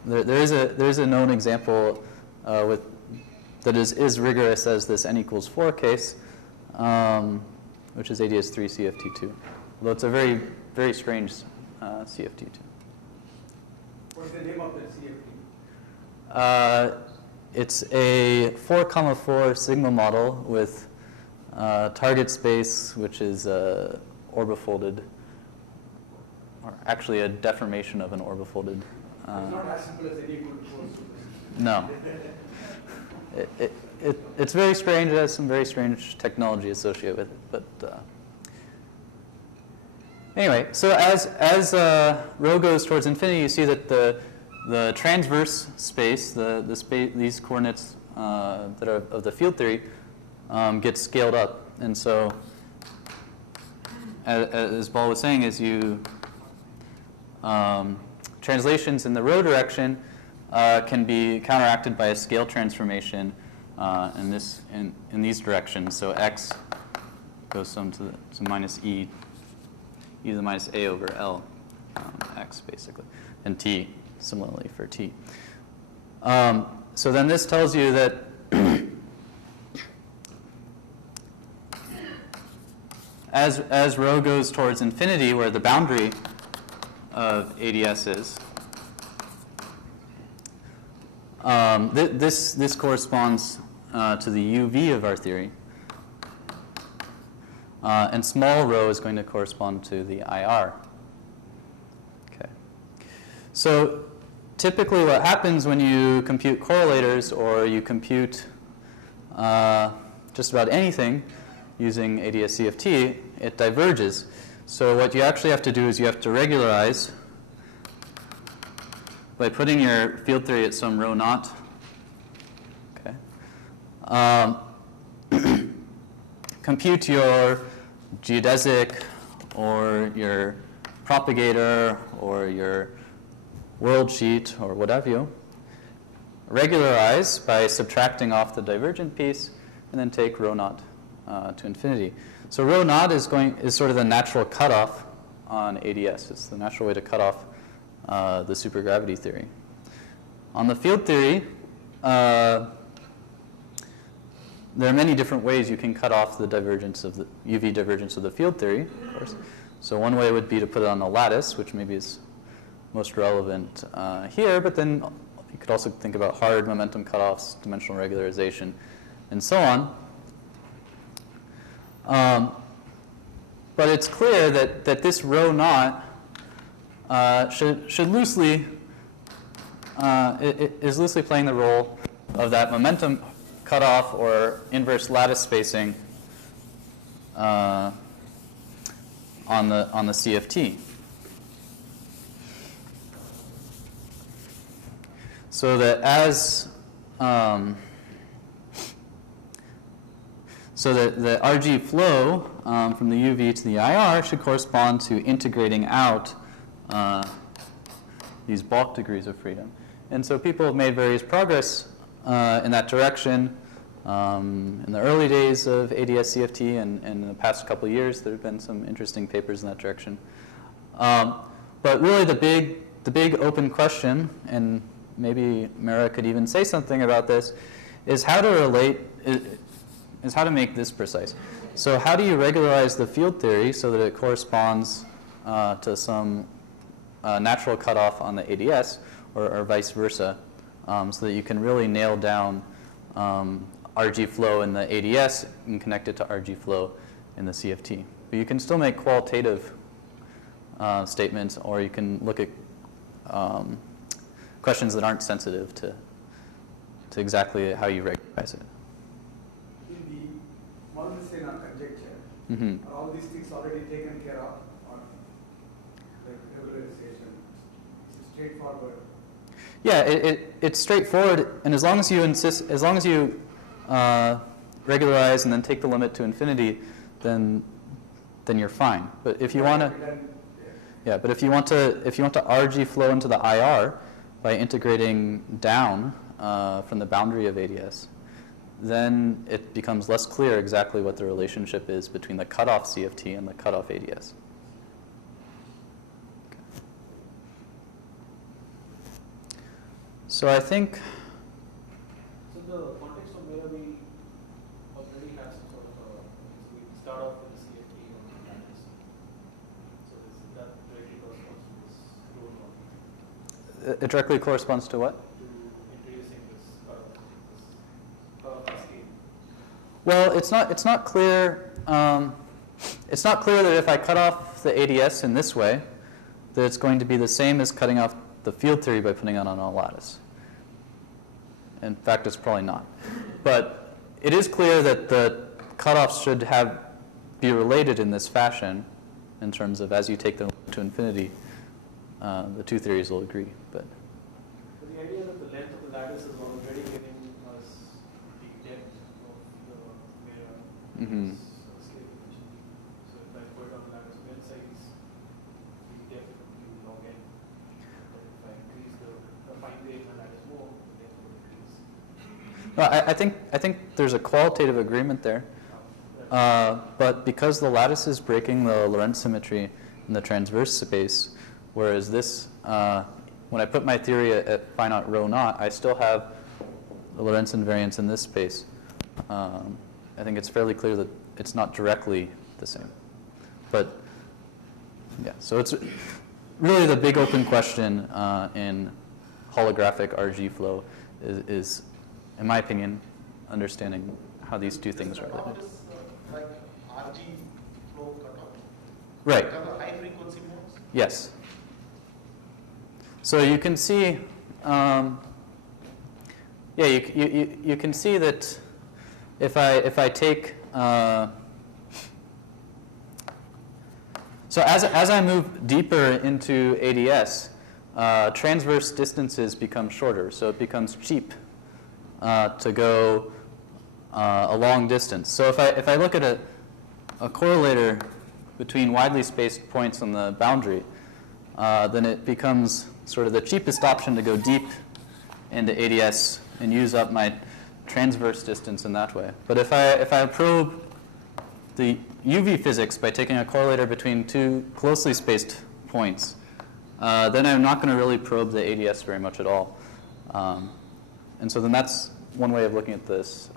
there is a known example that is rigorous as this n = 4 case, which is ADS-CFT2. Although it's a very, very strange CFT2. What's the name of that CFT? It's a 4,4 sigma model with target space, which is orbifolded, or actually a deformation of an orbifolded. It's not as simple as n = 4. No. It's very strange. It has some very strange technology associated with it. But anyway, so as rho goes towards infinity, you see that the transverse space, the space, these coordinates that are of the field theory, get scaled up. And so, as Paul was saying, is you translations in the rho direction can be counteracted by a scale transformation in these directions. So x goes some to minus e to the minus a over L, x basically, and t similarly for t. So then this tells you that as rho goes towards infinity, where the boundary of ADS is, this corresponds to the UV of our theory. And small rho is going to correspond to the IR. Okay. So typically what happens when you compute correlators or you compute just about anything using ADS-CFT, it diverges. So what you actually have to do is you have to regularize by putting your field theory at some rho naught. Okay. Compute your geodesic or your propagator or your world sheet or what have you. Regularize by subtracting off the divergent piece and then take rho naught to infinity. So rho naught is sort of the natural cutoff on ADS. It's the natural way to cut off the supergravity theory. On the field theory, there are many different ways you can cut off the divergence of the UV divergence of the field theory, of course. So one way would be to put it on a lattice, which maybe is most relevant here, but then you could also think about hard momentum cutoffs, dimensional regularization, and so on. But it's clear that this rho naught should loosely is loosely playing the role of that momentum cutoff or inverse lattice spacing on the CFT. So that as so that the RG flow from the UV to the IR should correspond to integrating out these bulk degrees of freedom. And so people have made various progress in that direction. In the early days of ADS-CFT and in the past couple of years, there have been some interesting papers in that direction. But really the big open question, and maybe MERA could even say something about this, is how to relate, is how to make this precise. So how do you regularize the field theory so that it corresponds to some natural cutoff on the ADS, or vice versa, so that you can really nail down RG flow in the ADS and connect it to RG flow in the CFT. But you can still make qualitative statements, or you can look at questions that aren't sensitive to exactly how you regularize it. In the Morgenstern conjecture, Mm-hmm. are all these things already taken care of, or like regularization? It's straightforward. Yeah, it's straightforward, and as long as you regularize and then take the limit to infinity, then you're fine. But if you want to, yeah, but if you want to RG flow into the IR by integrating down from the boundary of ADS, then it becomes less clear exactly what the relationship is between the cutoff CFT and the cutoff ADS. So I think. So the context of MERA, we already have some sort of we start off with the CFT on the lattice. So that directly corresponds to this rule of It directly corresponds to what? to introducing this cutoff cascade. Well, it's not clear. It's not clear that if I cut off the ADS in this way, that it's going to be the same as cutting off the field theory by putting it on a lattice. In fact, it's probably not. But it is clear that the cutoffs should be related in this fashion, in terms of as you take them to infinity, the two theories will agree. But the idea that the length of the lattice is already giving us the depth of the MERA mm-hmm. scale dimension. So if I put on the lattice width size, the depth will be log n. But if I increase the fine grain the lattice more, the depth will increase. No, I think there's a qualitative agreement there. But because the lattice is breaking the Lorentz symmetry in the transverse space, whereas this, when I put my theory at phi naught rho naught, I still have the Lorentz invariance in this space. I think it's fairly clear that it's not directly the same. But yeah, so it's really the big open question in holographic RG flow is, in my opinion, understanding how these two things are related. What is like RG flow cutoff? Right. Because of high frequency modes? Yes. So you can see, yeah, you can see that if I take, so as I move deeper into ADS, transverse distances become shorter, so it becomes cheap to go a long distance. So if I look at a correlator between widely spaced points on the boundary, then it becomes sort of the cheapest option to go deep into ADS and use up my transverse distance in that way. But if I probe the UV physics by taking a correlator between two closely spaced points, then I'm not going to really probe the ADS very much at all. And so then that's one way of looking at this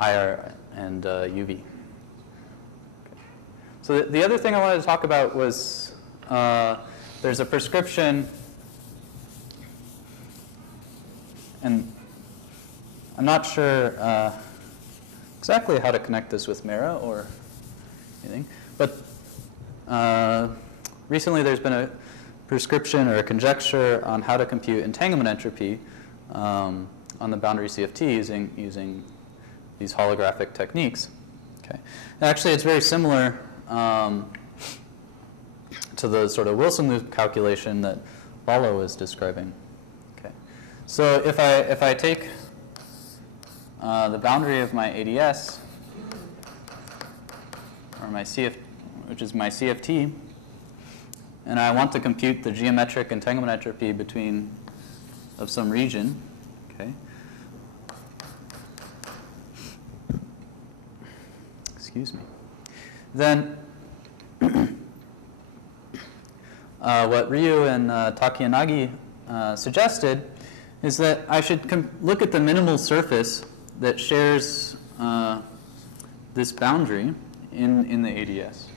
IR and UV. Okay. So the other thing I wanted to talk about was there's a prescription, and I'm not sure exactly how to connect this with MERA or anything, but recently there's been a prescription or a conjecture on how to compute entanglement entropy on the boundary CFT using these holographic techniques. Okay. And actually, it's very similar to the sort of Wilson loop calculation that Bala was describing. Okay. So if I take the boundary of my ADS, or my which is my CFT, and I want to compute the geometric entanglement entropy of some region, okay. Excuse me. Then what Ryu and Takiyanagi suggested is that I should look at the minimal surface that shares this boundary in the ADS.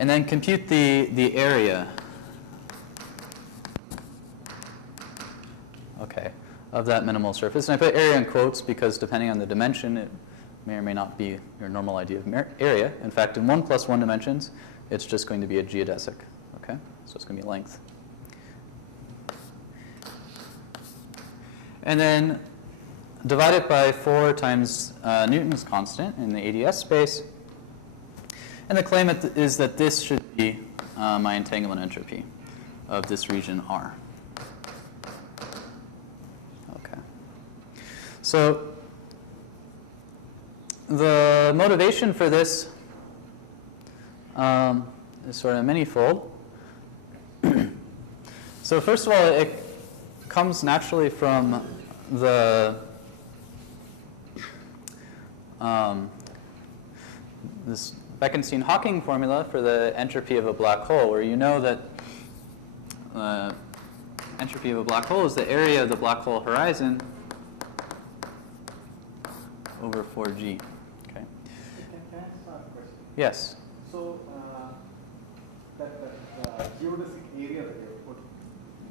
And then compute the area, okay, of that minimal surface. And I put area in quotes because depending on the dimension, it may or may not be your normal idea of area. In fact, in 1 + 1 dimensions, it's just going to be a geodesic, okay? So it's going to be length. And then divide it by 4 times Newton's constant in the ADS space. And the claim is that this should be my entanglement entropy of this region R. Okay. So the motivation for this is sort of manifold. So first of all, it comes naturally from the this Bekenstein-Hawking formula for the entropy of a black hole, where you know that entropy of a black hole is the area of the black hole horizon over 4G. Okay. Can I ask a question? Yes. So that geodesic area that you have put,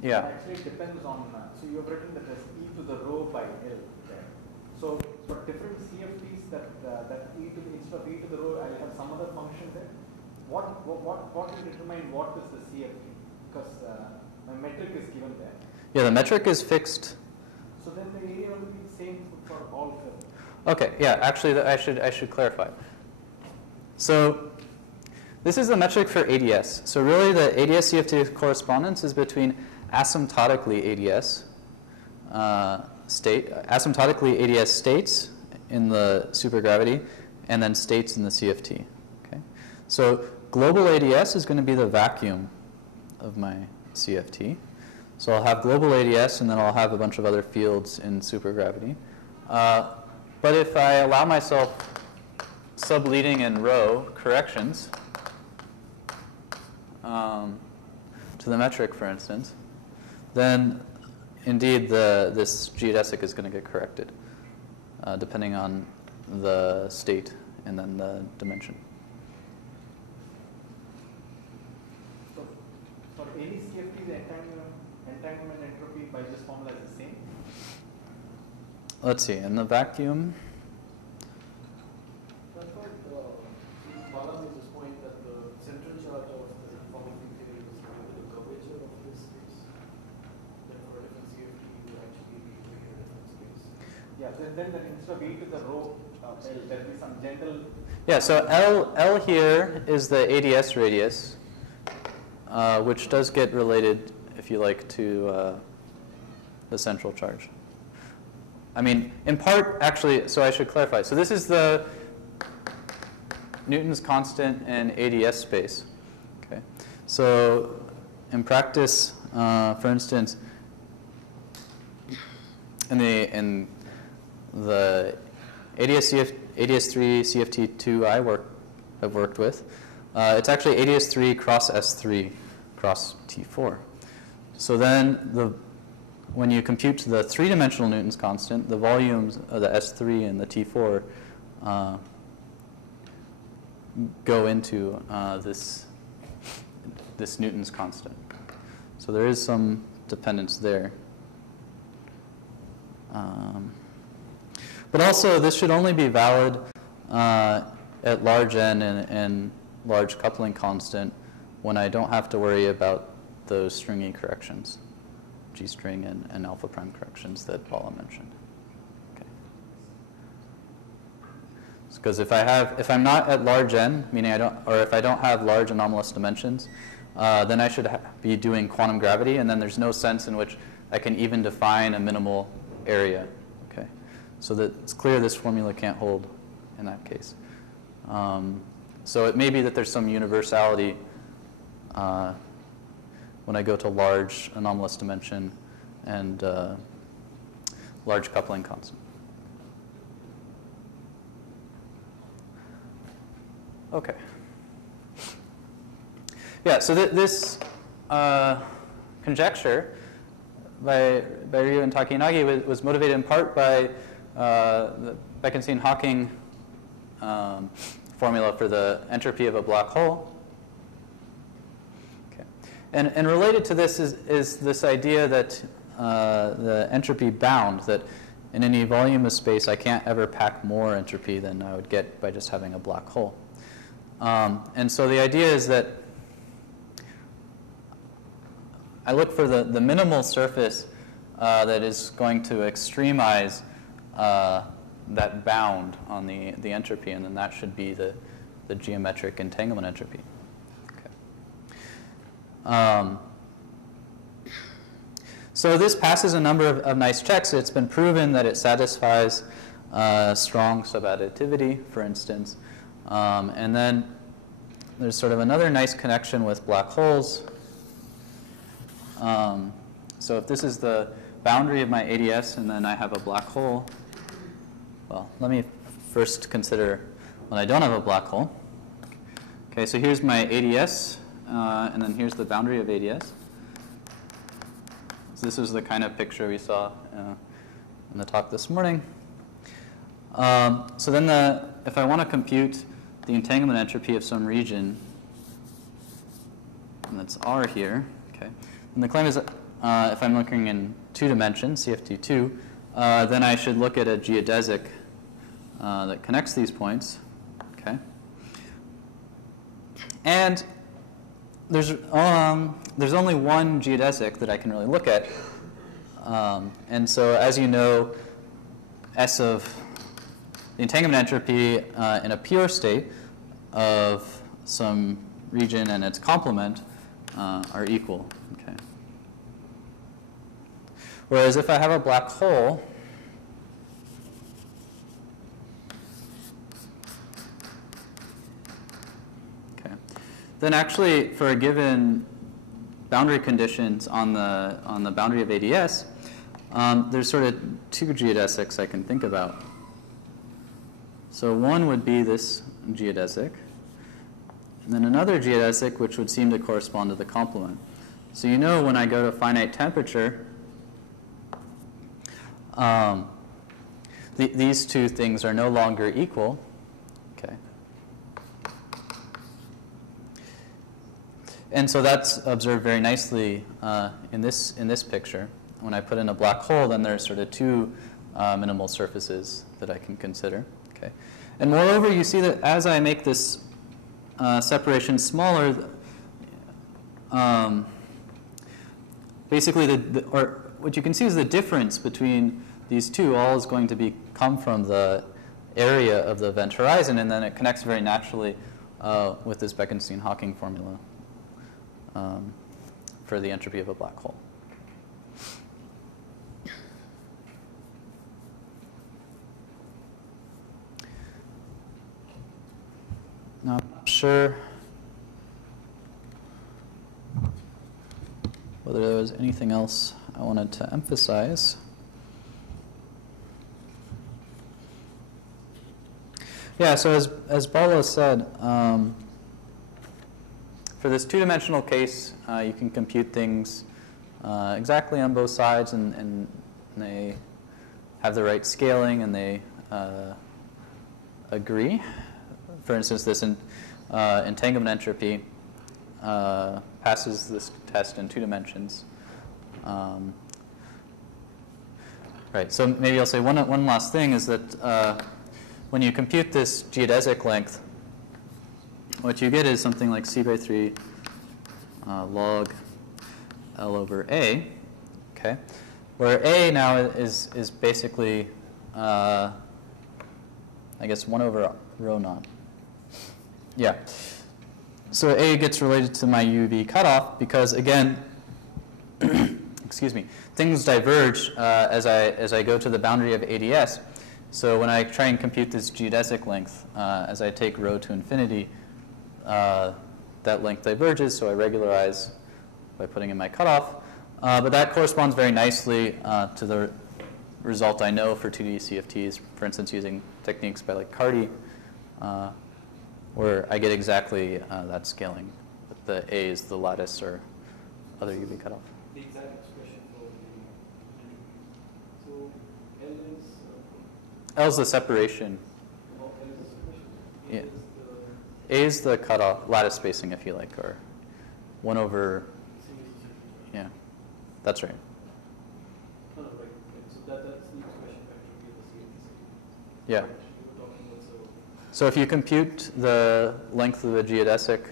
Yeah. actually depends on, so you have written that as e to the rho by L there. So for different CFTs that e to the, instead of e to the rho, I'll have some other function there. What will determine what is the CFT? Because my metric is given there. Yeah, the metric is fixed. So then the area will be the same for all films. Okay, yeah, actually I should clarify. So this is the metric for ADS. So really the ADS-CFT correspondence is between asymptotically asymptotically ADS states in the supergravity and then states in the CFT. Okay? So global ADS is going to be the vacuum of my CFT. So I'll have global ADS and then I'll have a bunch of other fields in supergravity. But if I allow myself subleading and row corrections to the metric, for instance, then indeed this geodesic is going to get corrected depending on the state and then the dimension. So for any CFT, the entanglement entropy by this formula is the same? Let's see, in the vacuum, That's why Bala makes this point that the central charge of the informative theory is related to the curvature of this space. Then for a different CFT, you will actually be doing a different space. Yeah, so then instead of e to the rho, there will be some general. yeah, so L here is the ADS radius, which does get related, if you like, to the central charge. I mean, in part, actually, so I should clarify. So this is the Newton's constant in ADS space. Okay. So in practice, for instance, in the ADS3 CFT2 I've worked with, it's actually ADS3 cross S3 cross T4. So then when you compute the three-dimensional Newton's constant, the volumes of the S3 and the T4 go into this Newton's constant. So there is some dependence there. But also, this should only be valid at large n and large coupling constant when I don't have to worry about those stringy corrections. G-string and alpha prime corrections that Bala mentioned. Okay. Because if I'm not at large n, meaning if I don't have large anomalous dimensions, then I should be doing quantum gravity, and then there's no sense in which I can even define a minimal area. Okay. So that it's clear this formula can't hold in that case. So it may be that there's some universality when I go to large anomalous dimension and large coupling constant. Okay. Yeah, so this conjecture by Ryu and Takinagi was motivated in part by the Bekenstein-Hawking formula for the entropy of a black hole. And related to this is this idea that the entropy bound, that in any volume of space I can't ever pack more entropy than I would get by just having a black hole. And so the idea is that I look for the minimal surface that is going to extremize that bound on the entropy, and then that should be the the geometric entanglement entropy. So this passes a number of nice checks. It's been proven that it satisfies strong subadditivity, for instance. And then there's sort of another nice connection with black holes. So if this is the boundary of my ADS and then I have a black hole, well, let me first consider when I don't have a black hole. Okay, so here's my ADS, and then here's the boundary of ADS. So this is the kind of picture we saw in the talk this morning. So then if I want to compute the entanglement entropy of some region, and that's R here, okay, and the claim is that if I'm looking in 2 dimensions, CFT2, then I should look at a geodesic that connects these points, okay? And there's only one geodesic that I can really look at. And so as you know, S of the entanglement entropy in a pure state of some region and its complement are equal, okay? Whereas if I have a black hole, then actually for a given boundary conditions on the boundary of ADS, there's sort of 2 geodesics I can think about. So one would be this geodesic, and then another geodesic which would seem to correspond to the complement. So you know when I go to finite temperature, these 2 things are no longer equal. Okay. And so that's observed very nicely in this picture. When I put in a black hole, then there's sort of 2 minimal surfaces that I can consider. Okay. And moreover, you see that as I make this separation smaller, basically what you can see is the difference between these 2 all is going to come from the area of the event horizon, and then it connects very naturally with this Bekenstein-Hawking formula for the entropy of a black hole. Now, I'm not sure whether there was anything else I wanted to emphasize. Yeah, so as Bala said, for this 2-dimensional case, you can compute things exactly on both sides, and they have the right scaling, and they agree. For instance, this entanglement entropy passes this test in 2 dimensions. Right, so maybe I'll say one last thing is that when you compute this geodesic length, what you get is something like C by 3 log L over A, okay? Where A now is basically, I guess, 1 over rho naught. Yeah. So A gets related to my UV cutoff because, again, excuse me, things diverge as I go to the boundary of ADS. So when I try and compute this geodesic length, as I take rho to infinity, that length diverges, so I regularize by putting in my cutoff. But that corresponds very nicely to the result I know for 2D CFTs, for instance, using techniques by like Carty, where I get exactly that scaling. The A is the lattice or other UV cutoff. The exact expression for the so L is L is the separation. L is the separation. Yeah. A is the cutoff, lattice spacing, if you like, or 1 over, yeah, that's right. No, right. So that's the expression factor to give the CFT. Yeah. So if you compute the length of the geodesic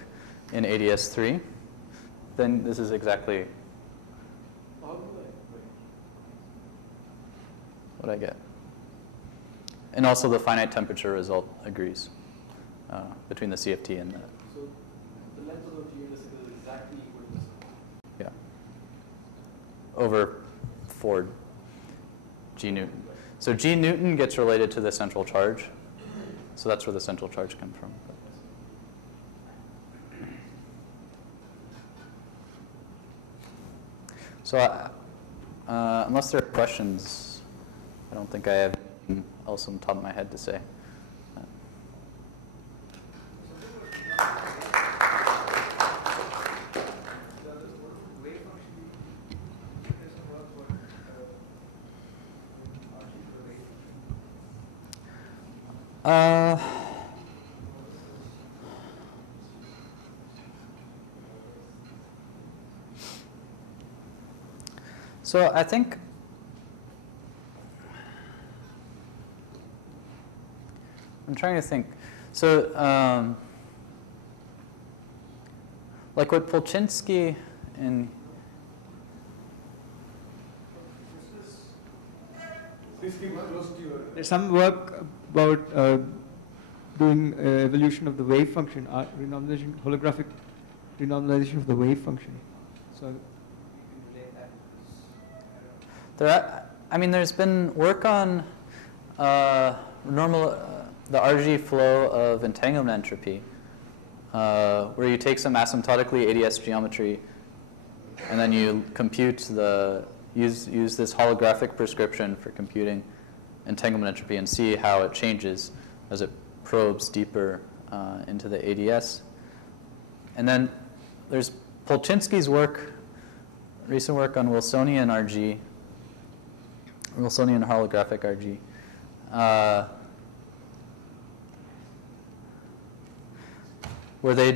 in ADS-3, then this is exactly what I get. And also the finite temperature result agrees. between the CFT and the. So the length of the GNS is exactly equal to this. Yeah. Over 4 G Newton. So G Newton gets related to the central charge. So that's where the central charge comes from. So unless there are questions, I don't think I have anything else on the top of my head to say. So I think I'm trying to think. So like what Polchinski and there's some work about doing evolution of the wave function, renormalization, holographic renormalization of the wave function. So I mean, there's been work on the RG flow of entanglement entropy, where you take some asymptotically ADS geometry, and then you compute use this holographic prescription for computing entanglement entropy and see how it changes as it probes deeper into the ADS. And then there's Polchinski's work, recent work on Wilsonian RG, Wilsonian holographic RG. Where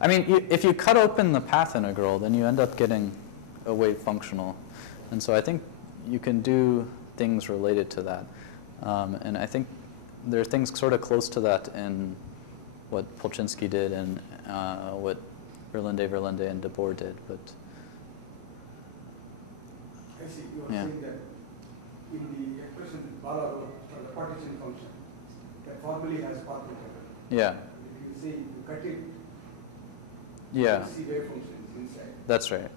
I mean, if you cut open the path integral, then you end up getting a wave functional. And so I think you can do things related to that. And I think there are things sort of close to that in what Polchinski did and what Verlinde and de Boer did. But I see. You are yeah. saying that in the expression Bala wrote for the partition function, that formally has path integral. Yeah. If you say you cut it, Yeah. you see wave functions inside. That's right.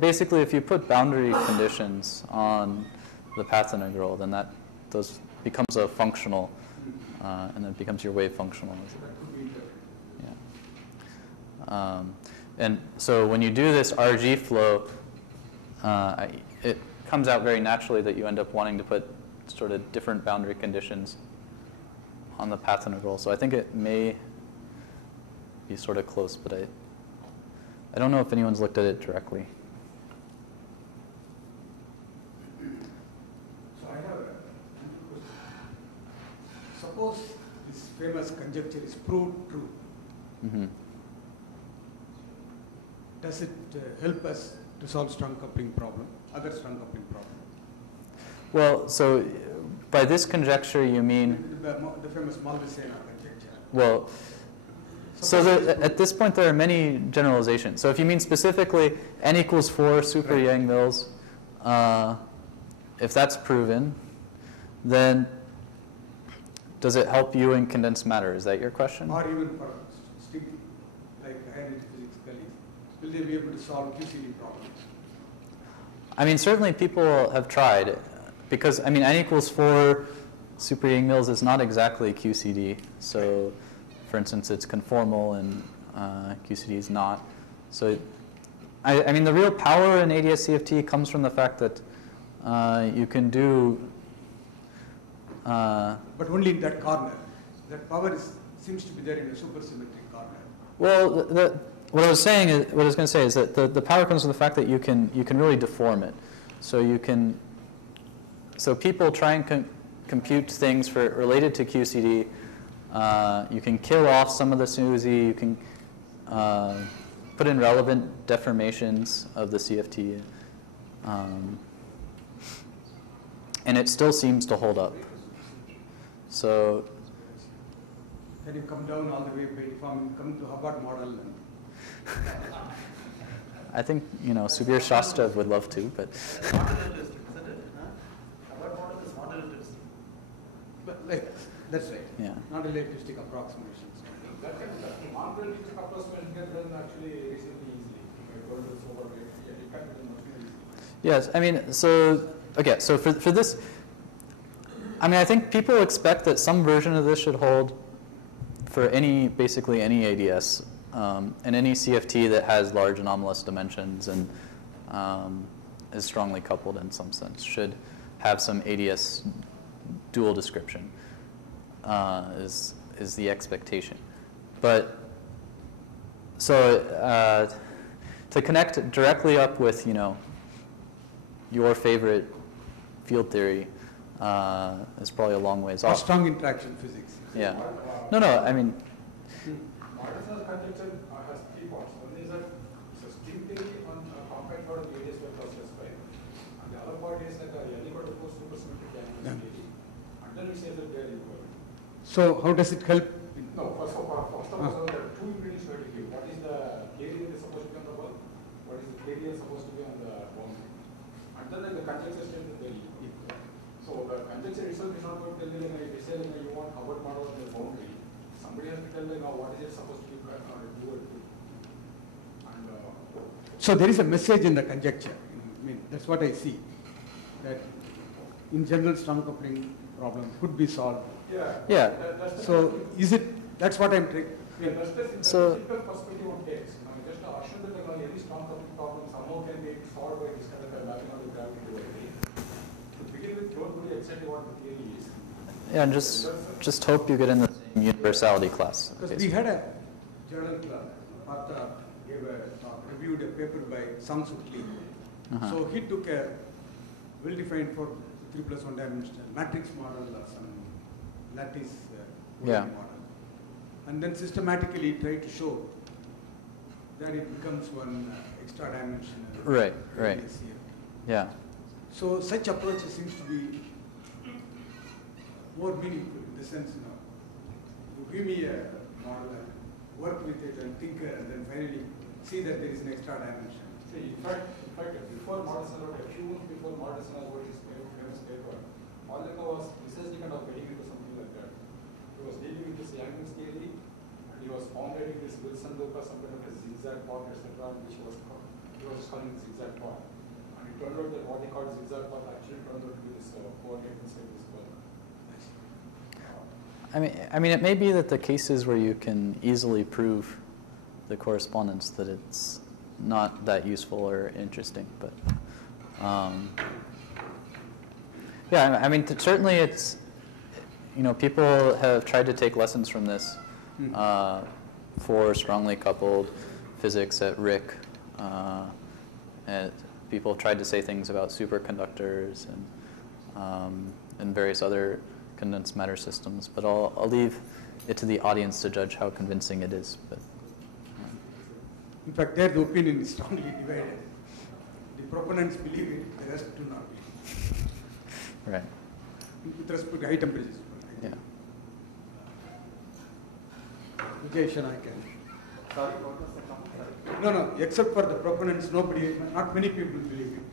Basically, if you put boundary conditions on the path integral, then those becomes a functional, and then it becomes your wave functional. Yeah. And so when you do this RG flow, it comes out very naturally that you end up wanting to put sort of different boundary conditions on the path integral. So I think it may be sort of close, but I don't know if anyone's looked at it directly. So I have a question. Suppose this famous conjecture is proved true. Mm-hmm. Does it help us to solve strong coupling problem, other strong coupling problem? Well, so by this conjecture you mean The famous Maldacena conjecture. well. So at this point there are many generalizations. So if you mean specifically n equals 4 super Yang-Mills, if that's proven, then does it help you in condensed matter? Is that your question? Or even for string, like higher physics colleagues, will they be able to solve QCD problems? I mean, certainly people have tried, because I mean n equals 4 super Yang-Mills is not exactly QCD. So for instance, it's conformal and QCD is not. So I mean, the real power in ADS-CFT comes from the fact that you can do... but only in that corner. That power seems to be there in a supersymmetric corner. Well, what I was going to say is that the power comes from the fact that you can really deform it. So people try and compute things related to QCD. You can kill off some of the SNUSI. You can put in relevant deformations of the CFT, and it still seems to hold up. So Can you come down all the way by deforming, come to Hubbard model? And I think Subir Shastrev would love to, but Not relativistic, isn't it? Hubbard model is not relativistic. but like That's right. Yeah. Not relativistic approximations. That can non-relativistic approximation can run actually reasonably easily. If I go to this over, it can be much more easy. Yes, I mean, so, okay, so for this, I mean, I think people expect that some version of this should hold for basically any ADS, and any CFT that has large anomalous dimensions and is strongly coupled in some sense should have some ADS dual description, is the expectation. But, so to connect directly up with, your favorite field theory is probably a long ways Or off. strong interaction physics. Yeah. No, I mean. Martin's conjecture has 3 parts. One is that it's a string theory on compact part of ADS plus S5. And the other part is that L equal to 4 supersymmetric diagonal theory. And then we say that they are equal. So how does it help? No, first of all, there are 2 impedance you have to give. What is the KD that is supposed to be on the wall? What is the KD that is supposed to be on the boundary? And then the conjecture states that they are equal. So the conjecture itself is not going to tell you, if you say you want Hubbard model on the boundary, somebody has to tell them what is it supposed to be do or do. And so there is a message in the conjecture. I mean, that's what I see. That in general, strong coupling problem could be solved. Yeah. So is it? That's what I'm trying. that's the simple perspective on takes. Just to assume that any strong coupling problem somehow can be solved by this kind of a mathematical gravity theory. To begin with, don't really exactly what the theory is. Yeah, and just hope you get in the same universality class. Because we had a journal club. Partha gave a talk, reviewed a paper by Samsukli. So he took a well-defined for 3 plus 1 dimensional matrix model or some lattice model, and then systematically tried to show that it becomes one extra dimensional. Right. Yeah. So such approaches seems to be more meaningful in the sense, you give me a model and work with it and think and then finally see that there is an extra dimension. See, in fact, before Morrison wrote, a few months before Morrison wrote his famous paper, Paulina was precisely kind of getting into something like that. He was dealing with this Young's theory, and he was formulating this Wilson loop as some kind of a zigzag path, etc., which he was calling zigzag path. And it turned out that what he called zigzag path actually turned out to be this coordinate inside this curve. I mean, it may be that the cases where you can easily prove the correspondence that it's not that useful or interesting, but yeah, I mean, certainly it's, people have tried to take lessons from this for strongly coupled physics at RIC. And people have tried to say things about superconductors and various other condensed matter systems, but I'll leave it to the audience to judge how convincing it is. But in fact, there the opinion is strongly divided. The proponents believe it, the rest do not believe. Right. With respect to high temperatures. Yeah. Vijay Shana can. Sorry, what was the comment? No, except for the proponents, not many people believe it.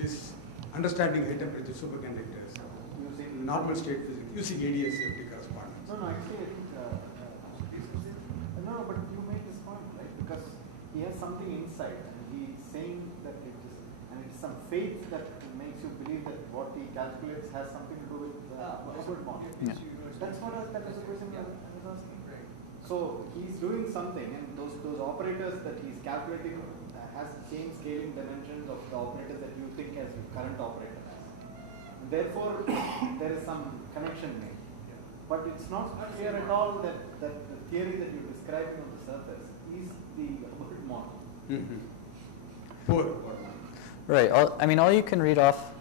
This understanding high temperature superconductors, using normal state physics, using ADS-CFT correspondence. No, actually, I think, no, but you made this point, right? Because he has something inside, and he's saying that it's some faith that makes you believe that what he calculates has something to do with Hubbard model. Yeah. That was the question I was asking. So he's doing something, and those operators that he's calculating has the same scaling dimensions of the operators that you think as your current operator has. Therefore, there is some connection made. But it's not clear at all that the theory that you're describing on the surface is the Hubbard model. Poor. Right. I mean, all you can read off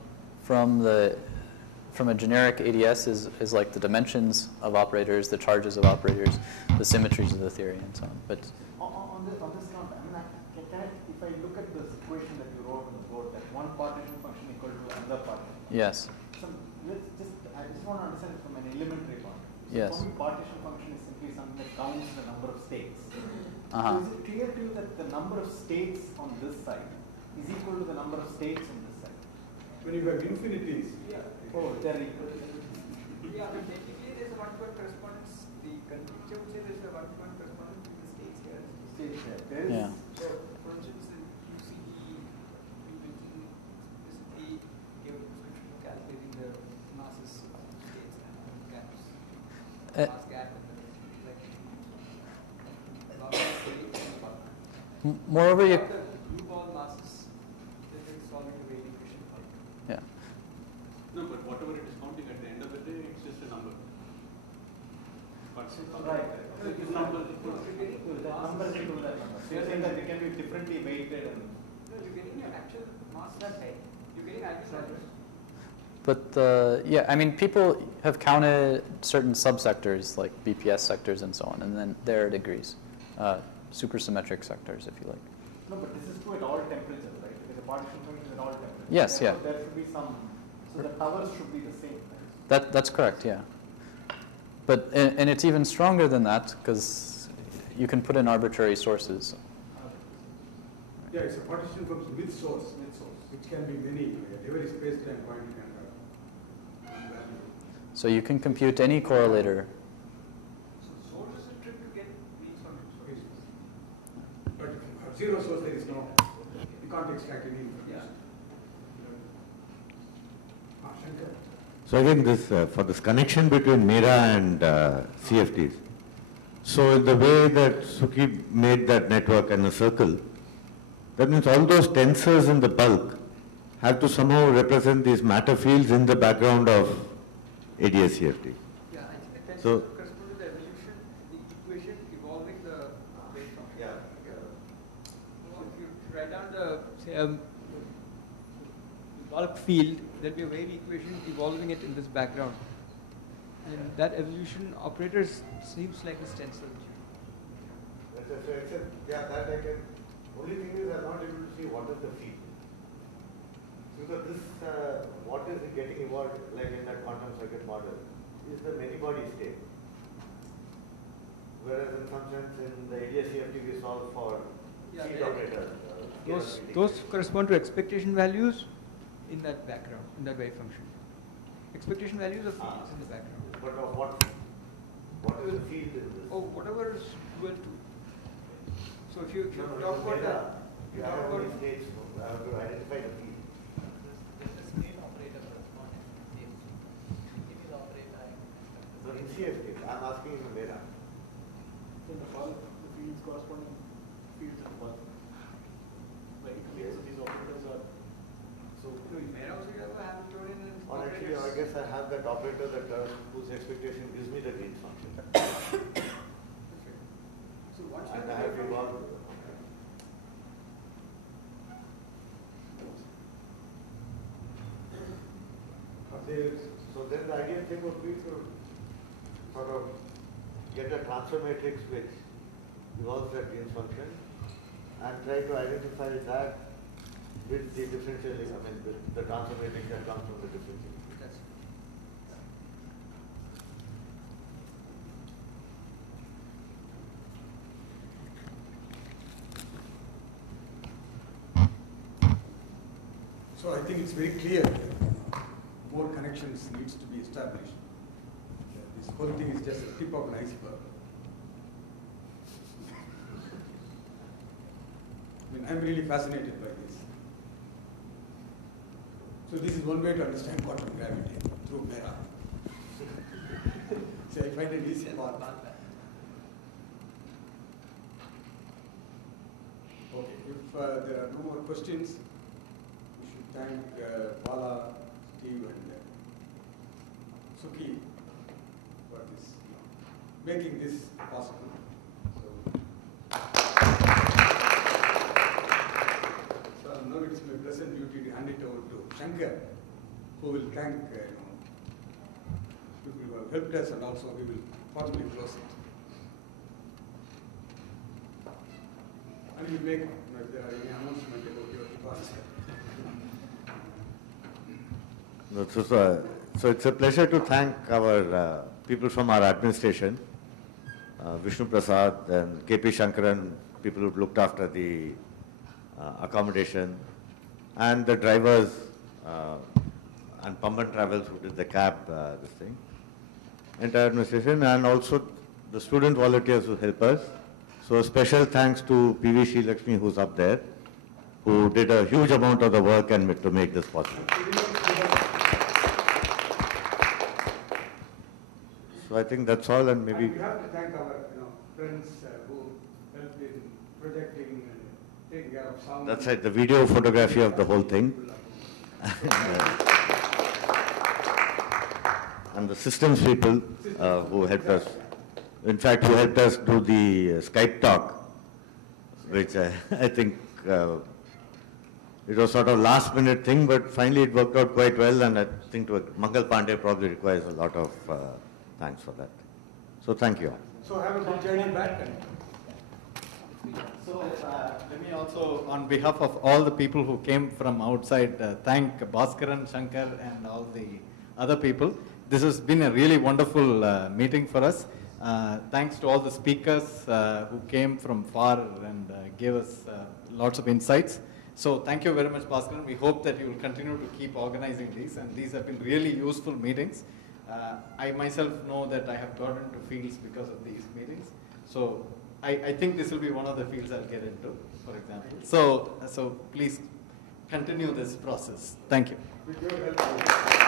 from a generic ADS is like the dimensions of operators, the charges of operators, the symmetries of the theory, and so on. But on this note, I mean, if I look at this equation that you wrote on the board, that one partition function equal to another partition. yes. So I just want to understand it from an elementary point. So Yes. for me, partition function is simply something that counts the number of states. Uh-huh. So is it clear to you that the number of states on this side is equal to the number of states on this side? When you have infinities, Oh, they're equal. Yeah, technically there's a one-to-one correspondence. The context would say there's a one-to-one correspondence between the states here. States here. There is. Yeah. So, for instance, in QCE, we mentioned explicitly give a description of calculating the masses of states and gaps. Mass gap and the Moreover, you. the blue ball masses, then it's solving the wave equation. Yeah. No, but whatever it is counting at the end of the day, it's just a number. Right. So it is number. That number is equal to that number. So you're saying that they can be differently weighted and. No, you're getting an actual mass that high. You're getting actual numbers. But yeah, I mean, people have counted certain subsectors like BPS sectors and so on, and then there are degrees, supersymmetric sectors, if you like. No, but this is true at all temperatures, right? Because the partition function at all temperatures. Yes, Therefore, yeah. There should be some. So the powers should be the same. Right? That's correct, yeah. But and it's even stronger than that because you can put in arbitrary sources. Yeah, it's a partition function with source, which can be many. Every space-time point can have one value. So you can compute any correlator. So source is a trick to get these functions. But zero source, there is no, you can't extract any information. Shankar. So again, this for this connection between MERA and CFTs. So in the way that Suki made that network in a circle, that means all those tensors in the bulk have to somehow represent these matter fields in the background of ADS-CFT. Yeah, I think the tensors So- correspond to the evolution, the equation evolving the wave function. Yeah. So if you write down the, say, bulk field, there'll be a wave equation evolving it in this background. And that evolution operator seems like a stencil. Yeah, that I can. Only thing is I'm not able to see what is the field. Because this, what is getting evolved, like in that quantum circuit model, is the many-body state. Whereas in some sense in the ADS-CFT we solve for field operators. Those correspond to expectation values in that background, in that wave function. Expectation values of fields in the background. But of what is the field in this? Oh, whatever is equal to. So if you talk about that, you have only states, so I have to identify the field. There's a scale operator corresponding to the operator. So in CFT, I'm asking in the MERA. In the bulk, the fields corresponding fields in the bulk. Very clear. So these operators are. so MERA also you have a Hamiltonian and Or actually, I guess I have that operator that whose expectation gives me the Green's function. So once And I have to evolve. So then the ideal thing would be to sort of get a transfer matrix which involves that Green's function and try to identify that with the differential, I mean the transfer matrix that comes from the differential. So I think it's very clear more connections needs to be established. This whole thing is just a tip of an iceberg. I mean, I'm really fascinated by this. So this is one way to understand quantum gravity, through MERA. So I find it easy path. Okay, if there are no more questions, we should thank Bala, Steve, and Suki for this, making this possible. So now it's my pleasant duty to hand it over to Shankar, who will thank people who have helped us, and also we will formally close it. And we make, if there are any announcements about your departure. No, so it's a pleasure to thank our people from our administration, Vishnu Prasad and KP Shankaran, people who looked after the accommodation, and the drivers and Pamban Travels who did the cab, this thing. entire administration, and also the student volunteers who help us. So a special thanks to P.V. Sri Lakshmi, who's up there, who did a huge amount of the work and to make this possible. So I think that's all, and maybe... And we have to thank our friends who helped in projecting and taking care of sound. That's right, the video photography of the whole thing. And the systems people who helped us. In fact, who helped us do the Skype talk, which I think it was sort of last minute thing, but finally it worked out quite well, and I think Mangal Pandey probably requires a lot of thanks for that. So thank you all. So have a good journey back. So let me also, on behalf of all the people who came from outside, thank Bhaskaran, Shankar, and all the other people. This has been a really wonderful meeting for us. Thanks to all the speakers who came from far and gave us lots of insights. So thank you very much, Bhaskaran. We hope that you will continue to keep organizing these, and these have been really useful meetings. I myself know that I have gotten into fields because of these meetings. So I think this will be one of the fields I'll get into, for example. So please continue this process. Thank you. With your help.